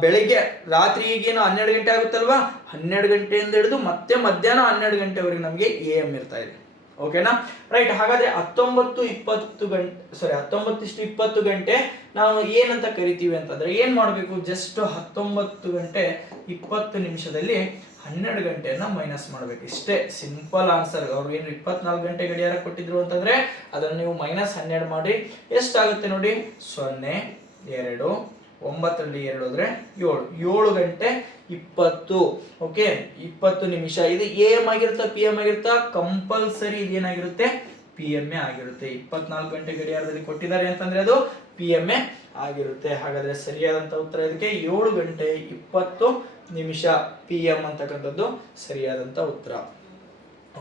ಬೆಳಿಗ್ಗೆ ರಾತ್ರಿ ಈಗೇನು 12 ಗಂಟೆ ಆಗುತ್ತಲ್ವಾ, 12 ಗಂಟೆಯಿಂದ ಹಿಡಿದು ಮತ್ತೆ ಮಧ್ಯಾಹ್ನ 12 ಗಂಟೆವರೆಗೆ ನಮಗೆ AM ಇರ್ತಾ ಇದೆ. ಓಕೆನಾ? ರೈಟ್. ಹಾಗಾದ್ರೆ 19:20 ಗಂಟೆ ನಾವು ಏನಂತ ಕರಿತೀವಿ ಅಂತಂದ್ರೆ ಏನ್ ಮಾಡಬೇಕು, ಜಸ್ಟ್ 19 ಗಂಟೆ 20 ನಿಮಿಷದಲ್ಲಿ 12 ಗಂಟೆಯನ್ನ ಮೈನಸ್ ಮಾಡಬೇಕು. ಇಷ್ಟೇ ಸಿಂಪಲ್ ಆನ್ಸರ್. ಅವ್ರು ಏನು 24 ಗಂಟೆ ಗಡಿಯಾರ ಕೊಟ್ಟಿದ್ರು ಅಂತಂದ್ರೆ ಅದನ್ನು ನೀವು -12 ಮಾಡಿ ಎಷ್ಟಾಗುತ್ತೆ ನೋಡಿ, 0 2 9ರಲ್ಲಿ 2 ಹೋದ್ರೆ 7 ಗಂಟೆ 20. ಓಕೆ, 20 ನಿಮಿಷ. ಇದು AM ಆಗಿರುತ್ತಾ PM ಆಗಿರುತ್ತಾ? ಕಂಪಲ್ಸರಿ ಇದೇನಾಗಿರುತ್ತೆ, PM ಆಗಿರುತ್ತೆ. 24 ಗಂಟೆ ಗಡಿಯಾರದಲ್ಲಿ ಕೊಟ್ಟಿದ್ದಾರೆ ಅಂತಂದ್ರೆ ಅದು PM ಆಗಿರುತ್ತೆ. ಹಾಗಾದ್ರೆ ಸರಿಯಾದಂತ ಉತ್ತರ ಇದಕ್ಕೆ 7 ಗಂಟೆ 20 ನಿಮಿಷ PM ಅಂತಕ್ಕಂಥದ್ದು ಸರಿಯಾದಂತ ಉತ್ತರ.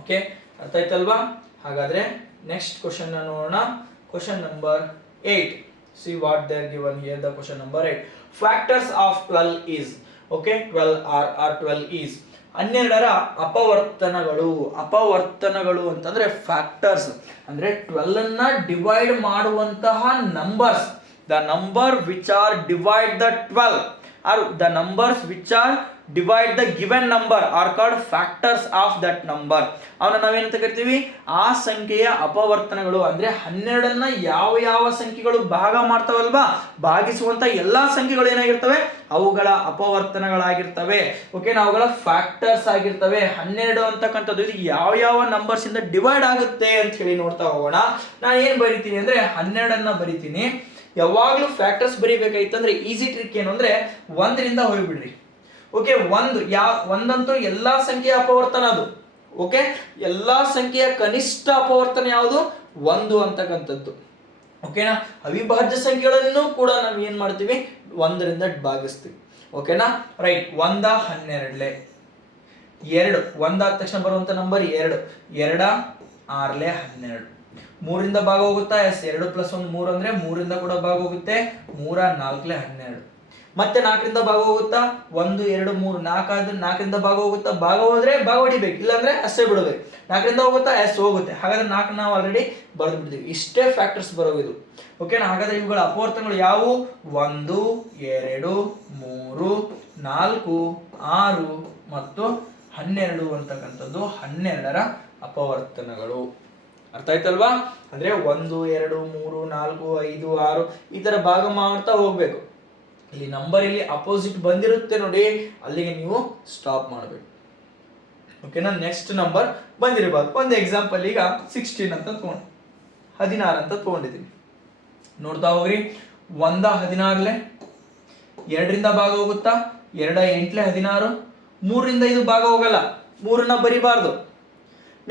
ಓಕೆ, ಅರ್ಥ ಆಯ್ತಲ್ವಾ? ಹಾಗಾದ್ರೆ ನೆಕ್ಸ್ಟ್ ಕ್ವಶನ್ ನೋಡೋಣ. Question number 8. See what they are given here. The question number 8. Factors of 12 is. Okay, 12 or 12 is. 12ರ ಅಪವರ್ತನಗಳು ಅಂತಂದ್ರೆ ಫ್ಯಾಕ್ಟರ್ಸ್ ಅಂದ್ರೆ 12 ಅನ್ನ ಡಿವೈಡ್ ಮಾಡುವಂತಹ numbers. The number which are divide the 12 or the numbers which are divide the given number are called factors of that number. ಅವನ್ನ ನಾವೇನಂತ ಕರಿತೀವಿ, ಆ ಸಂಖ್ಯೆಯ ಅಪವರ್ತನಗಳು. ಅಂದ್ರೆ 12ಅನ್ನ ಯಾವ ಸಂಖ್ಯೆಗಳು ಭಾಗ ಮಾಡ್ತಾವಲ್ವಾ, ಭಾಗಿಸುವಂತ ಎಲ್ಲಾ ಸಂಖ್ಯೆಗಳು ಏನಾಗಿರ್ತವೆ, ಅವುಗಳ ಅಪವರ್ತನಗಳಾಗಿರ್ತವೆ. ಓಕೆ, ಅವುಗಳ ಫ್ಯಾಕ್ಟರ್ಸ್ ಆಗಿರ್ತವೆ. 12 ಅಂತಕ್ಕಂಥದ್ದು ಇದು ಯಾವ ನಂಬರ್ಸ್ ಇಂದ ಡಿವೈಡ್ ಆಗುತ್ತೆ ಅಂತ ಹೇಳಿ ನೋಡ್ತಾ ಹೋಗೋಣ. ನಾನು ಏನ್ ಬರಿತೀನಿ ಅಂದ್ರೆ 12ಅನ್ನ ಬರಿತೀನಿ. ಯಾವಾಗ್ಲೂ ಫ್ಯಾಕ್ಟರ್ಸ್ ಬರಿಬೇಕಾಯ್ತಂದ್ರೆ ಈಸಿ ಟ್ರಿಕ್ ಏನು ಅಂದ್ರೆ 1ರಿಂದ ಹೋಗ್ಬಿಡ್ರಿ. ಓಕೆ, ಒಂದಂತೂ ಎಲ್ಲಾ ಸಂಖ್ಯೆಯ ಅಪವರ್ತನ ಅದು. ಓಕೆ, ಎಲ್ಲಾ ಸಂಖ್ಯೆಯ ಕನಿಷ್ಠ ಅಪವರ್ತನ ಯಾವುದು? 1 ಅಂತಕ್ಕಂಥದ್ದು. ಓಕೆನಾ, ಅವಿಭಾಜ್ಯ ಸಂಖ್ಯೆಗಳನ್ನು ಕೂಡ ನಾವು ಏನ್ ಮಾಡ್ತೀವಿ? 1ರಿಂದ ಭಾಗಿಸ್ತೀವಿ. ಓಕೆನಾ, ರೈಟ್. 1 12 2, 1 ಆದ ತಕ್ಷಣ ಬರುವಂತ ನಂಬರ್ 2, 2 6 12. 3ರಿಂದ ಭಾಗ ಹೋಗುತ್ತಾ? ಎಸ್, 2 + 1 3 ಅಂದ್ರೆ 3ರಿಂದ ಕೂಡ ಭಾಗ ಹೋಗುತ್ತೆ. 3 4 12. ಮತ್ತೆ 4ರಿಂದ ಭಾಗ ಹೋಗುತ್ತಾ? 1 2 3 4 ಆದ್ರೆ 4ರಿಂದ ಭಾಗ ಹೋಗುತ್ತಾ? ಭಾಗ ಹೋದ್ರೆ ಭಾಗ ಹೊಡಿಬೇಕು, ಇಲ್ಲಾಂದ್ರೆ ಅಷ್ಟೇ ಬಿಡಬೇಕು. 4ರಿಂದ ಹೋಗುತ್ತಾ? ಎಸ್, ಹೋಗುತ್ತೆ. ಹಾಗಾದ್ರೆ 4 ನಾವು ಆಲ್ರೆಡಿ ಬರೆದು ಬಿಡ್ತೀವಿ. ಇಷ್ಟೇ ಫ್ಯಾಕ್ಟರ್ಸ್ ಬರೋದು ಇದು. ಓಕೆನಾ, ಹಾಗಾದ್ರೆ ಇವುಗಳ ಅಪವರ್ತನಗಳು ಯಾವುವು? 1 2 3 4 6 ಮತ್ತು 12 ಅಂತಕ್ಕಂಥದ್ದು 12ರ ಅಪವರ್ತನಗಳು. ಅರ್ಥ ಆಯ್ತಲ್ವಾ? ಅಂದ್ರೆ 1 2 3 4 5 6 ಈ ತರ ಭಾಗ ಮಾಡ್ತಾ ಹೋಗ್ಬೇಕು. ಇಲ್ಲಿ ನಂಬರ್ ಇಲ್ಲಿ ಅಪೋಸಿಟ್ ಬಂದಿರುತ್ತೆ ನೋಡಿ, ಅಲ್ಲಿಗೆ ನೀವು ಸ್ಟಾಪ್ ಮಾಡಬೇಕು. ಓಕೆನಾ, ನೆಕ್ಸ್ಟ್ ನಂಬರ್ ಬಂದಿರಬಾರ್ದು. ಒಂದು ಎಕ್ಸಾಂಪಲ್ ಈಗ 16 ಅಂತ ತಗೊಂಡು 16 ಅಂತ ತಗೊಂಡಿದ್ದೀನಿ. ನೋಡ್ತಾ ಹೋಗ್ರಿ. 1 16 2ರಿಂದ ಭಾಗ ಹೋಗುತ್ತಾ? 2 8 16. 3ರಿಂದ ಇದು ಭಾಗ ಹೋಗಲ್ಲ, 3ನ್ನ ಬರಿಬಾರ್ದು.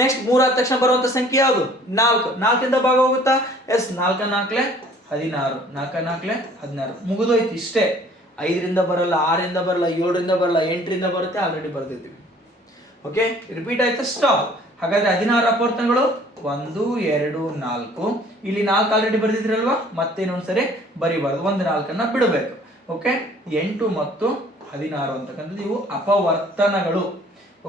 ನೆಕ್ಸ್ಟ್ 3 ಆದ ತಕ್ಷಣ ಬರುವಂತ ಸಂಖ್ಯೆ ಯಾವುದು? 4. 4ರಿಂದ ಭಾಗ ಹೋಗುತ್ತಾ? ಎಸ್, 4 4 16. 4 4 16. ಮುಗಿದೋಯ್ತು, ಇಷ್ಟೇ. 5ರಿಂದ ಬರಲ್ಲ, 6ರಿಂದ ಬರಲ್ಲ, 7ರಿಂದ ಬರಲ್ಲ, 8ರಿಂದ ಬರುತ್ತೆ. ಆಲ್ರೆಡಿ ಬರ್ದಿದ್ದೀವಿ. ಓಕೆ, ರಿಪೀಟ್ ಆಯ್ತಾ? ಸ್ಟಾಪ್. ಹಾಗಾದ್ರೆ 16 ಅಪವರ್ತನಗಳು 1 2 4. ಇಲ್ಲಿ 4 ಆಲ್ರೆಡಿ ಬರ್ದಿದ್ರಲ್ವಾ, ಮತ್ತೆ ಇನ್ನೊಂದ್ಸರಿ ಬರಿಬಾರ್ದು, 1 4ನ್ನ ಬಿಡಬೇಕು. ಓಕೆ, 8 ಮತ್ತು 16 ಅಂತಕ್ಕಂಥದ್ದು ಇವು ಅಪವರ್ತನಗಳು.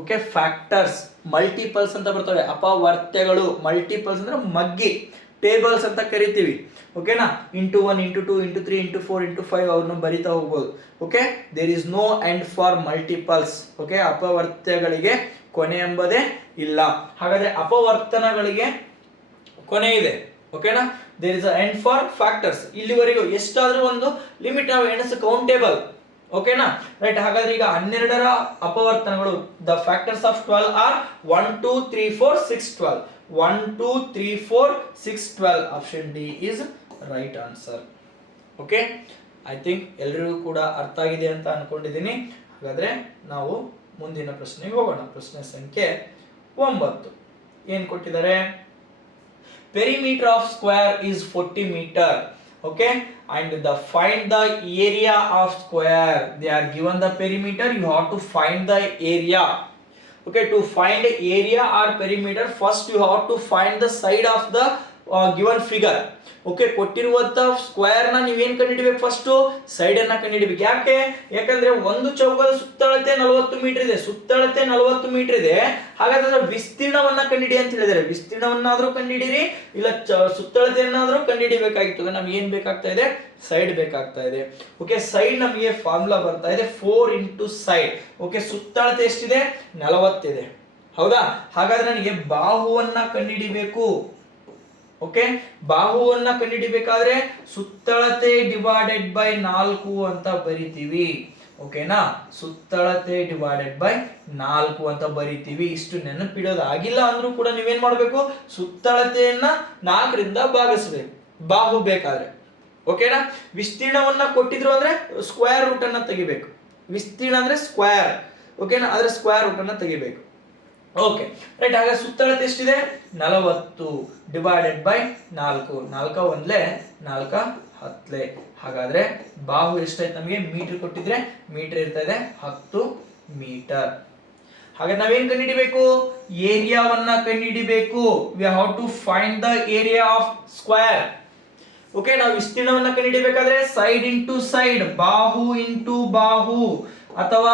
ಓಕೆ, ಫ್ಯಾಕ್ಟರ್ಸ್, ಮಲ್ಟಿಪಲ್ಸ್ ಅಂತ ಬರ್ತವೆ. ಅಪವರ್ತ್ಯಗಳು, ಮಲ್ಟಿಪಲ್ಸ್ ಅಂದ್ರೆ ಮಗ್ಗಿ, ಟೇಬಲ್ಸ್ ಅಂತ ಕರಿತೀವಿ. ಓಕೆನಾ, into 1 into 2 into 3 into 4 into 5 ಅವ್ರನ್ನ ಬರಿತಾ ಹೋಗ್ಬೋದು. Okay, there is no end for multiples. Okay, ಅಪವರ್ತ್ಯಗಳಿಗೆ ಕೊನೆ ಎಂಬುದೇ ಇಲ್ಲ. ಹಾಗಾದ್ರೆ ಅಪವರ್ತನಗಳಿಗೆ ಕೊನೆ ಇದೆ. ಓಕೆನಾ, there is a end for factors. ಇಲ್ಲಿವರೆಗೂ ಎಷ್ಟಾದ್ರೂ ಒಂದು ಲಿಮಿಟ್ ನಾವು ಎಣಿಸ ಕೌಂಟೇಬಲ್. ಓಕೆನಾ, ರೈಟ್. ಹಾಗಾದ್ರೆ ಈಗ 12ರ ಅಪವರ್ತನಗಳು, the factors of 12 R 1 2 3 4 6 12. 1 2 3 4 6 12. Option D is right answer. Okay, I think ಎಲ್ಲರಿಗೂ ಕೂಡ ಅರ್ಥ ಆಗಿದೆ ಅಂತ ಅನ್ಕೊಂಡಿದ್ದೀನಿ. ಹಾಗಾದ್ರೆ ನಾವು ಮುಂದಿನ ಪ್ರಶ್ನೆಗೆ ಹೋಗೋಣ. ಪ್ರಶ್ನೆ ಸಂಖ್ಯೆ 9 ಏನ್ ಕೊಟ್ಟಿದ್ದಾರೆ? Perimeter of square is 40 metre. Okay, and find the area of square. They are given the perimeter, you have to find the area. Okay, to find area or perimeter, first you have to find the side of the given figure. Okay, ಕೊಟ್ಟಿರುವಂತ square ನ ನೀವೇನ್ ಕಂಡುಹಿಡಿಬೇಕು? First side ಅನ್ನ ಕಂಡುಹಿಡಿಬೇಕು. ಯಾಕಂದ್ರೆ ಒಂದು ಚೌಕದ ಸುತ್ತಳತೆ 40 ಮೀಟರ್ ಇದೆ. ಸುತ್ತಳತೆ 40 ಮೀಟರ್ ಇದೆ. ಹಾಗಾದ್ರೆ ವಿಸ್ತೀರ್ಣವನ್ನ ಕಂಡುಹಿಡಿ ಅಂತ ಹೇಳಿದರೆ, ವಿಸ್ತೀರ್ಣವನ್ನಾದ್ರೂ ಕಂಡುಹಿಡಿರಿ, ಇಲ್ಲ ಸುತ್ತಳತೆಯನ್ನಾದ್ರೂ ಕಂಡುಹಿಡಿಬೇಕಾಗಿತ್ತು. ನಮ್ಗೆ ಏನ್ ಬೇಕಾಗ್ತಾ ಇದೆ? ಸೈಡ್ ಬೇಕಾಗ್ತಾ ಇದೆ. ಓಕೆ, ಸೈಡ್ ನಮಗೆ ಫಾರ್ಮುಲಾ ಬರ್ತಾ ಇದೆ 4 ಇಂಟು ಸೈಡ್. ಓಕೆ, ಸುತ್ತಳತೆ ಎಷ್ಟಿದೆ? 40 ಇದೆ. ಹೌದಾ? ಹಾಗಾದ್ರೆ ನನಗೆ ಬಾಹುವನ್ನ ಕಂಡುಹಿಡಿಬೇಕು. ಓಕೆ, ಬಾಹುವನ್ನ ಕಂಡುಹಿಡಿಬೇಕಾದ್ರೆ ಸುತ್ತಳತೆ ಡಿವೈಡೆಡ್ ಬೈ 4 ಅಂತ ಬರಿತೀವಿ. ಓಕೆನಾ, ಸುತ್ತಳತೆ ಡಿವೈಡೆಡ್ ಬೈ 4 ಅಂತ ಬರಿತೀವಿ. ಇಷ್ಟು ನೆನಪಿಡೋದಾಗಿಲ್ಲ ಅಂದ್ರೂ ಕೂಡ ನೀವೇನ್ ಮಾಡಬೇಕು? ಸುತ್ತಳತೆಯನ್ನ 4ರಿಂದ ಭಾಗಿಸಬೇಕು ಬಾಹು ಬೇಕಾದ್ರೆ. ಓಕೆನಾ, ವಿಸ್ತೀರ್ಣವನ್ನ ಕೊಟ್ಟಿದ್ರು ಅಂದ್ರೆ ಸ್ಕ್ವೇರ್ ರೂಟ್ ಅನ್ನ ತೆಗಿಬೇಕು. ವಿಸ್ತೀರ್ಣ ಅಂದ್ರೆ ಸ್ಕ್ವೇರ್. ಓಕೆನಾ, ಆದ್ರೆ ಸ್ಕ್ವೇರ್ ರೂಟ್ ಅನ್ನ ತೆಗಿಬೇಕು. Okay, right. ಹಾಗಾದ್ರೆ ಸುತ್ತಳತೆ ಎಷ್ಟಿದೆ? 40 ಡಿವೈಡೆಡ್ ಬೈ 4. 4 1 4 10. ಹಾಗಾದ್ರೆ ಬಾಹು ಎಷ್ಟಾಯ್ತು? ನಮಗೆ ಮೀಟರ್ ಕೊಟ್ಟಿದ್ರೆ ಮೀಟರ್ ಇರ್ತಾ ಇದೆ 10 ಮೀಟರ್. ಹಾಗಾದ್ರೆ ನಾವೇನ್ ಕಂಡುಹಿಡಿಬೇಕು? ಏರಿಯಾವನ್ನ ಕಂಡುಹಿಡಿಬೇಕು. We have to find the area of square. Okay, ನಾವು ವಿಸ್ತೀರ್ಣವನ್ನ ಕಂಡುಹಿಡಿಬೇಕಾದ್ರೆ ಸೈಡ್ ಇಂಟು ಸೈಡ್, ಬಾಹು ಇಂಟು ಬಾಹು ಅಥವಾ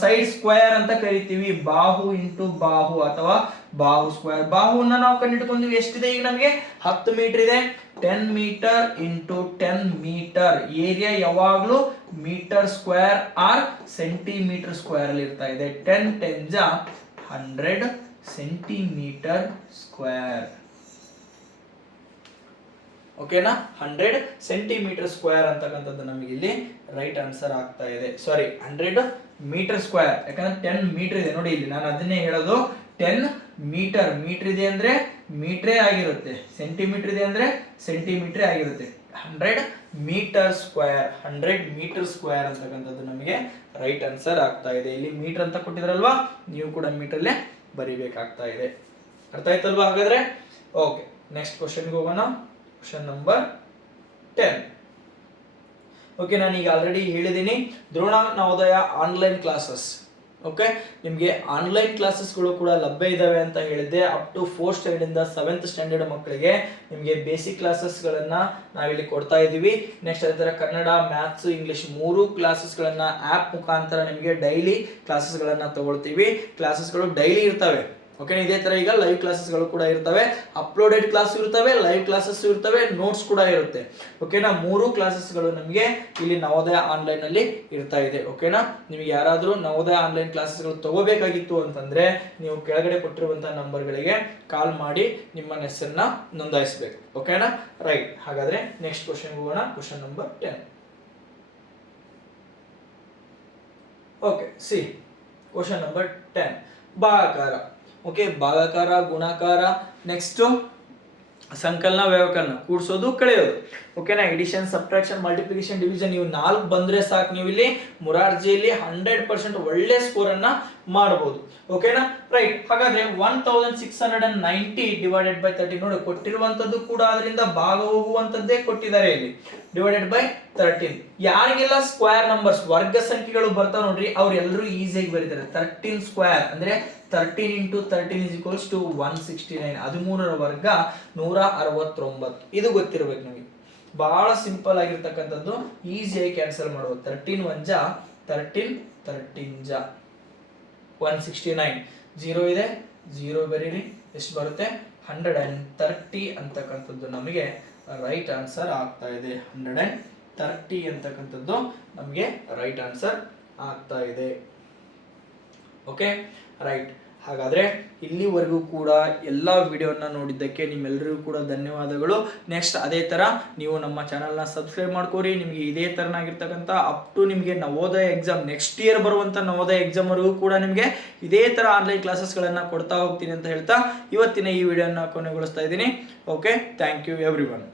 ಸೈಡ್ ಸ್ಕ್ವೇರ್ ಅಂತ ಕರಿತೀವಿ. ಬಾಹು ಇಂಟು ಬಾಹು ಅಥವಾ ಬಾಹು ಸ್ಕ್ವೇರ್. ಬಾಹುವನ್ನ ನಾವು ಕಂಡುಹಿಡ್ಕೊಂಡ್ವಿ. ಎಷ್ಟಿದೆ ಈಗ ನಮಗೆ? 10 ಮೀಟರ್ ಇದೆ. 10 ಮೀಟರ್ ಇಂಟು 10 ಮೀಟರ್. ಏರಿಯಾ ಯಾವಾಗ್ಲೂ metre square or centimetre square ಅಲ್ಲಿ ಇರ್ತಾ ಇದೆ. 10 10 100 ಸೆಂಟಿಮೀಟರ್ ಸ್ಕ್ವೇರ್. ಓಕೆನಾ, 100 ಸೆಂಟಿಮೀಟರ್ ಸ್ಕ್ವೇರ್ ಅಂತಕ್ಕಂಥದ್ದು ನಮಗೆ ಇಲ್ಲಿ ರೈಟ್ ಆನ್ಸರ್ ಆಗ್ತಾ ಇದೆ. ಸಾರಿ, 100 ಮೀಟರ್ ಸ್ಕ್ವೇರ್. ಯಾಕಂದ್ರೆ 10 ಮೀಟರ್ ಇದೆ ನೋಡಿ. ಇಲ್ಲಿ ನಾನು ಅದನ್ನೇ ಹೇಳೋದು, 10 ಮೀಟರ್. ಮೀಟರ್ ಇದೆ ಅಂದ್ರೆ ಮೀಟ್ರೇ ಆಗಿರುತ್ತೆ, ಸೆಂಟಿಮೀಟರ್ ಇದೆ ಅಂದ್ರೆ ಸೆಂಟಿಮೀಟ್ರೇ ಆಗಿರುತ್ತೆ. 100 ಮೀಟರ್ ಸ್ಕ್ವೇರ್. 100 ಮೀಟರ್ ಸ್ಕ್ವೇರ್ ಅಂತಕ್ಕಂಥದ್ದು ನಮಗೆ ರೈಟ್ ಆನ್ಸರ್ ಆಗ್ತಾ ಇದೆ. ಇಲ್ಲಿ ಮೀಟರ್ ಅಂತ ಕೊಟ್ಟಿದ್ರಲ್ವಾ, ನೀವು ಕೂಡ ಮೀಟರ್ಲೇ ಬರಿಬೇಕಾಗ್ತಾ ಇದೆ. ಅರ್ಥ ಆಯ್ತಲ್ವಾ ಹಾಗಾದ್ರೆ? ಓಕೆ, ನೆಕ್ಸ್ಟ್ ಕ್ವಶನ್ಗೆ ಹೋಗೋಣ. Question number 10. ಓಕೆ, ನಾನು ಈಗ ಆಲ್ರೆಡಿ ಹೇಳಿದ್ದೀನಿ Drona Navodaya online classes. Okay, ನಿಮಗೆ ಆನ್ಲೈನ್ ಕ್ಲಾಸಸ್ಗಳು ಕೂಡ ಲಭ್ಯ ಇದಾವೆ ಅಂತ ಹೇಳಿದ್ದೆ. ಅಪ್ ಟು 4th ಸ್ಟ್ಯಾಂಡರ್ಡ್ ಇಂದ 7th ಸ್ಟ್ಯಾಂಡರ್ಡ್ ಮಕ್ಕಳಿಗೆ ನಿಮಗೆ ಬೇಸಿಕ್ ಕ್ಲಾಸಸ್ಗಳನ್ನು ನಾವಿಲ್ಲಿ ಕೊಡ್ತಾ ಇದ್ದೀವಿ. ನೆಕ್ಸ್ಟ್ ಅದೇ ಥರ ಕನ್ನಡ, ಮ್ಯಾಥ್ಸ್, ಇಂಗ್ಲಿಷ್ 3 ಕ್ಲಾಸಸ್ಗಳನ್ನು ಆ್ಯಪ್ ಮುಖಾಂತರ ನಿಮಗೆ ಡೈಲಿ ಕ್ಲಾಸಸ್ಗಳನ್ನು ತಗೊಳ್ತೀವಿ. ಕ್ಲಾಸಸ್ಗಳು ಡೈಲಿ ಇರ್ತವೆ. ಓಕೆ, ಇದೇ ತರ ಈಗ ಲೈವ್ ಕ್ಲಾಸಸ್ಗಳು ಕೂಡ ಇರ್ತವೆ, ಅಪ್ಲೋಡೆಡ್ ಕ್ಲಾಸ್ ಇರ್ತವೆ, ಲೈವ್ ಕ್ಲಾಸಸ್ ಇರ್ತವೆ, ನೋಟ್ಸ್ ಕೂಡ ಇರುತ್ತೆ. ಓಕೆನಾ, 3 ಕ್ಲಾಸಸ್ಗಳು ನಮಗೆ ಇಲ್ಲಿ ನವೋದಯ ಆನ್ಲೈನ್ ಅಲ್ಲಿ ಇರ್ತಾ ಇದೆ. ಓಕೆನಾ, ನಿಮಗೆ ಯಾರಾದರೂ ನವೋದಯ ಆನ್ಲೈನ್ ಕ್ಲಾಸಸ್ಗಳು ತಗೋಬೇಕಾಗಿತ್ತು ಅಂತಂದ್ರೆ ನೀವು ಕೆಳಗಡೆ ಕೊಟ್ಟಿರುವಂತಹ ನಂಬರ್ಗಳಿಗೆ ಕಾಲ್ ಮಾಡಿ ನಿಮ್ಮ ಹೆಸರನ್ನ ನೋಂದಾಯಿಸಬೇಕು. ಓಕೆನಾ, ರೈಟ್. ಹಾಗಾದ್ರೆ ನೆಕ್ಸ್ಟ್ ಕ್ವಶನ್ ಹೋಗೋಣ. Question number 10. Okay, C question number 10. ಭಾಗಾಕಾರ. ಓಕೆ, ಭಾಗಾಕಾರ, ಗುಣಾಕಾರ, ನೆಕ್ಸ್ಟ್ ಸಂಕಲನ, ವ್ಯವಕಲನ, ಕೂಡಿಸೋದು, ಕಳೆಯೋದು. ಓಕೆನಾ, ಎಡಿಷನ್, ಸಬ್ಟ್ರಾಕ್ಷನ್, ಮಲ್ಟಿಪ್ಲಿಕೇಶನ್, ಡಿವಿಷನ್ ಇವು 4 ಬಂದ್ರೆ ಸಾಕು, ನೀವು ಇಲ್ಲಿ ಮುರಾರ್ಜಿಯಲ್ಲಿ 100% ಒಳ್ಳೆ ಸ್ಕೋರ್ ಅನ್ನ ಮಾಡಬಹುದು. ಓಕೆನಾ, ರೈಟ್. ಹಾಗಾದ್ರೆ 1690 ಡಿವೈಡೆಡ್ ಬೈ 13 ನೋಡಿ, ಕೊಟ್ಟಿರುವಂತದ್ದು ಕೂಡ ಅದರಿಂದ ಭಾಗ ಹೋಗುವಂತದ್ದೇ ಕೊಟ್ಟಿದ್ದಾರೆ ಇಲ್ಲಿ, ಡಿವೈಡೆಡ್ ಬೈ 13. ಯಾರಿಗೆಲ್ಲ ಸ್ಕ್ವೇರ್ ನಂಬರ್ಸ್ ವರ್ಗ ಸಂಖ್ಯೆಗಳು ಬರ್ತಾವ ನೋಡ್ರಿ, ಅವ್ರೆಲ್ಲರೂ ಈಸಿಯಾಗಿ ಬರೀತಾರೆ. 13 ಸ್ಕ್ವೇರ್ ಅಂದ್ರೆ 13 into 13 is equals to 169. 13ರ ವರ್ಗ 169. ಇದು ಗೊತ್ತಿರಬೇಕು ನಿಮಗೆ. ಬಹಳ ಸಿಂಪಲ್ ಆಗಿರ್ತಕ್ಕಂಥದ್ದು, ಈಸಿಯಾಗಿ ಕ್ಯಾನ್ಸಲ್ ಮಾಡಬಹುದು. 13 1 ಜಾ 13, 13 ಜಾ 169. 0 ಇದೆ, 0 ಬರೀರಿ. ಎಷ್ಟು ಬರುತ್ತೆ? 130 ಅಂತಕ್ಕಂಥದ್ದು ನಮಗೆ ರೈಟ್ ಆನ್ಸರ್ ಆಗ್ತಾ ಇದೆ. 130 ಅಂತಕ್ಕಂಥದ್ದು ನಮಗೆ ರೈಟ್ ಆನ್ಸರ್ ಆಗ್ತಾ ಇದೆ. Okay, right. ಹಾಗಾದ್ರೆ ಇಲ್ಲಿವರೆಗೂ ಕೂಡ ಎಲ್ಲ ವಿಡಿಯೋನ ನೋಡಿದ್ದಕ್ಕೆ ನಿಮ್ಮೆಲ್ಲರಿಗೂ ಕೂಡ ಧನ್ಯವಾದಗಳು. ನೆಕ್ಸ್ಟ್ ಅದೇ ತರ ನೀವು ನಮ್ಮ ಚಾನಲ್ನ ಸಬ್ಸ್ಕ್ರೈಬ್ ಮಾಡ್ಕೋರಿ. ನಿಮಗೆ ಇದೇ ತರನಾಗಿರ್ತಕ್ಕಂಥ ಅಪ್ ಟು ನಿಮಗೆ ನವೋದಯ ಎಕ್ಸಾಮ್, ನೆಕ್ಸ್ಟ್ ಇಯರ್ ಬರುವಂಥ ನವೋದಯ ಎಕ್ಸಾಮ್ ವರೆಗೂ ಕೂಡ ನಿಮಗೆ ಇದೇ ತರ ಆನ್ಲೈನ್ ಕ್ಲಾಸಸ್ಗಳನ್ನು ಕೊಡ್ತಾ ಹೋಗ್ತೀನಿ ಅಂತ ಹೇಳ್ತಾ ಇವತ್ತಿನ ಈ ವಿಡಿಯೋನ ಕೊನೆಗೊಳಿಸ್ತಾ ಇದ್ದೀನಿ. Okay, thank you every one.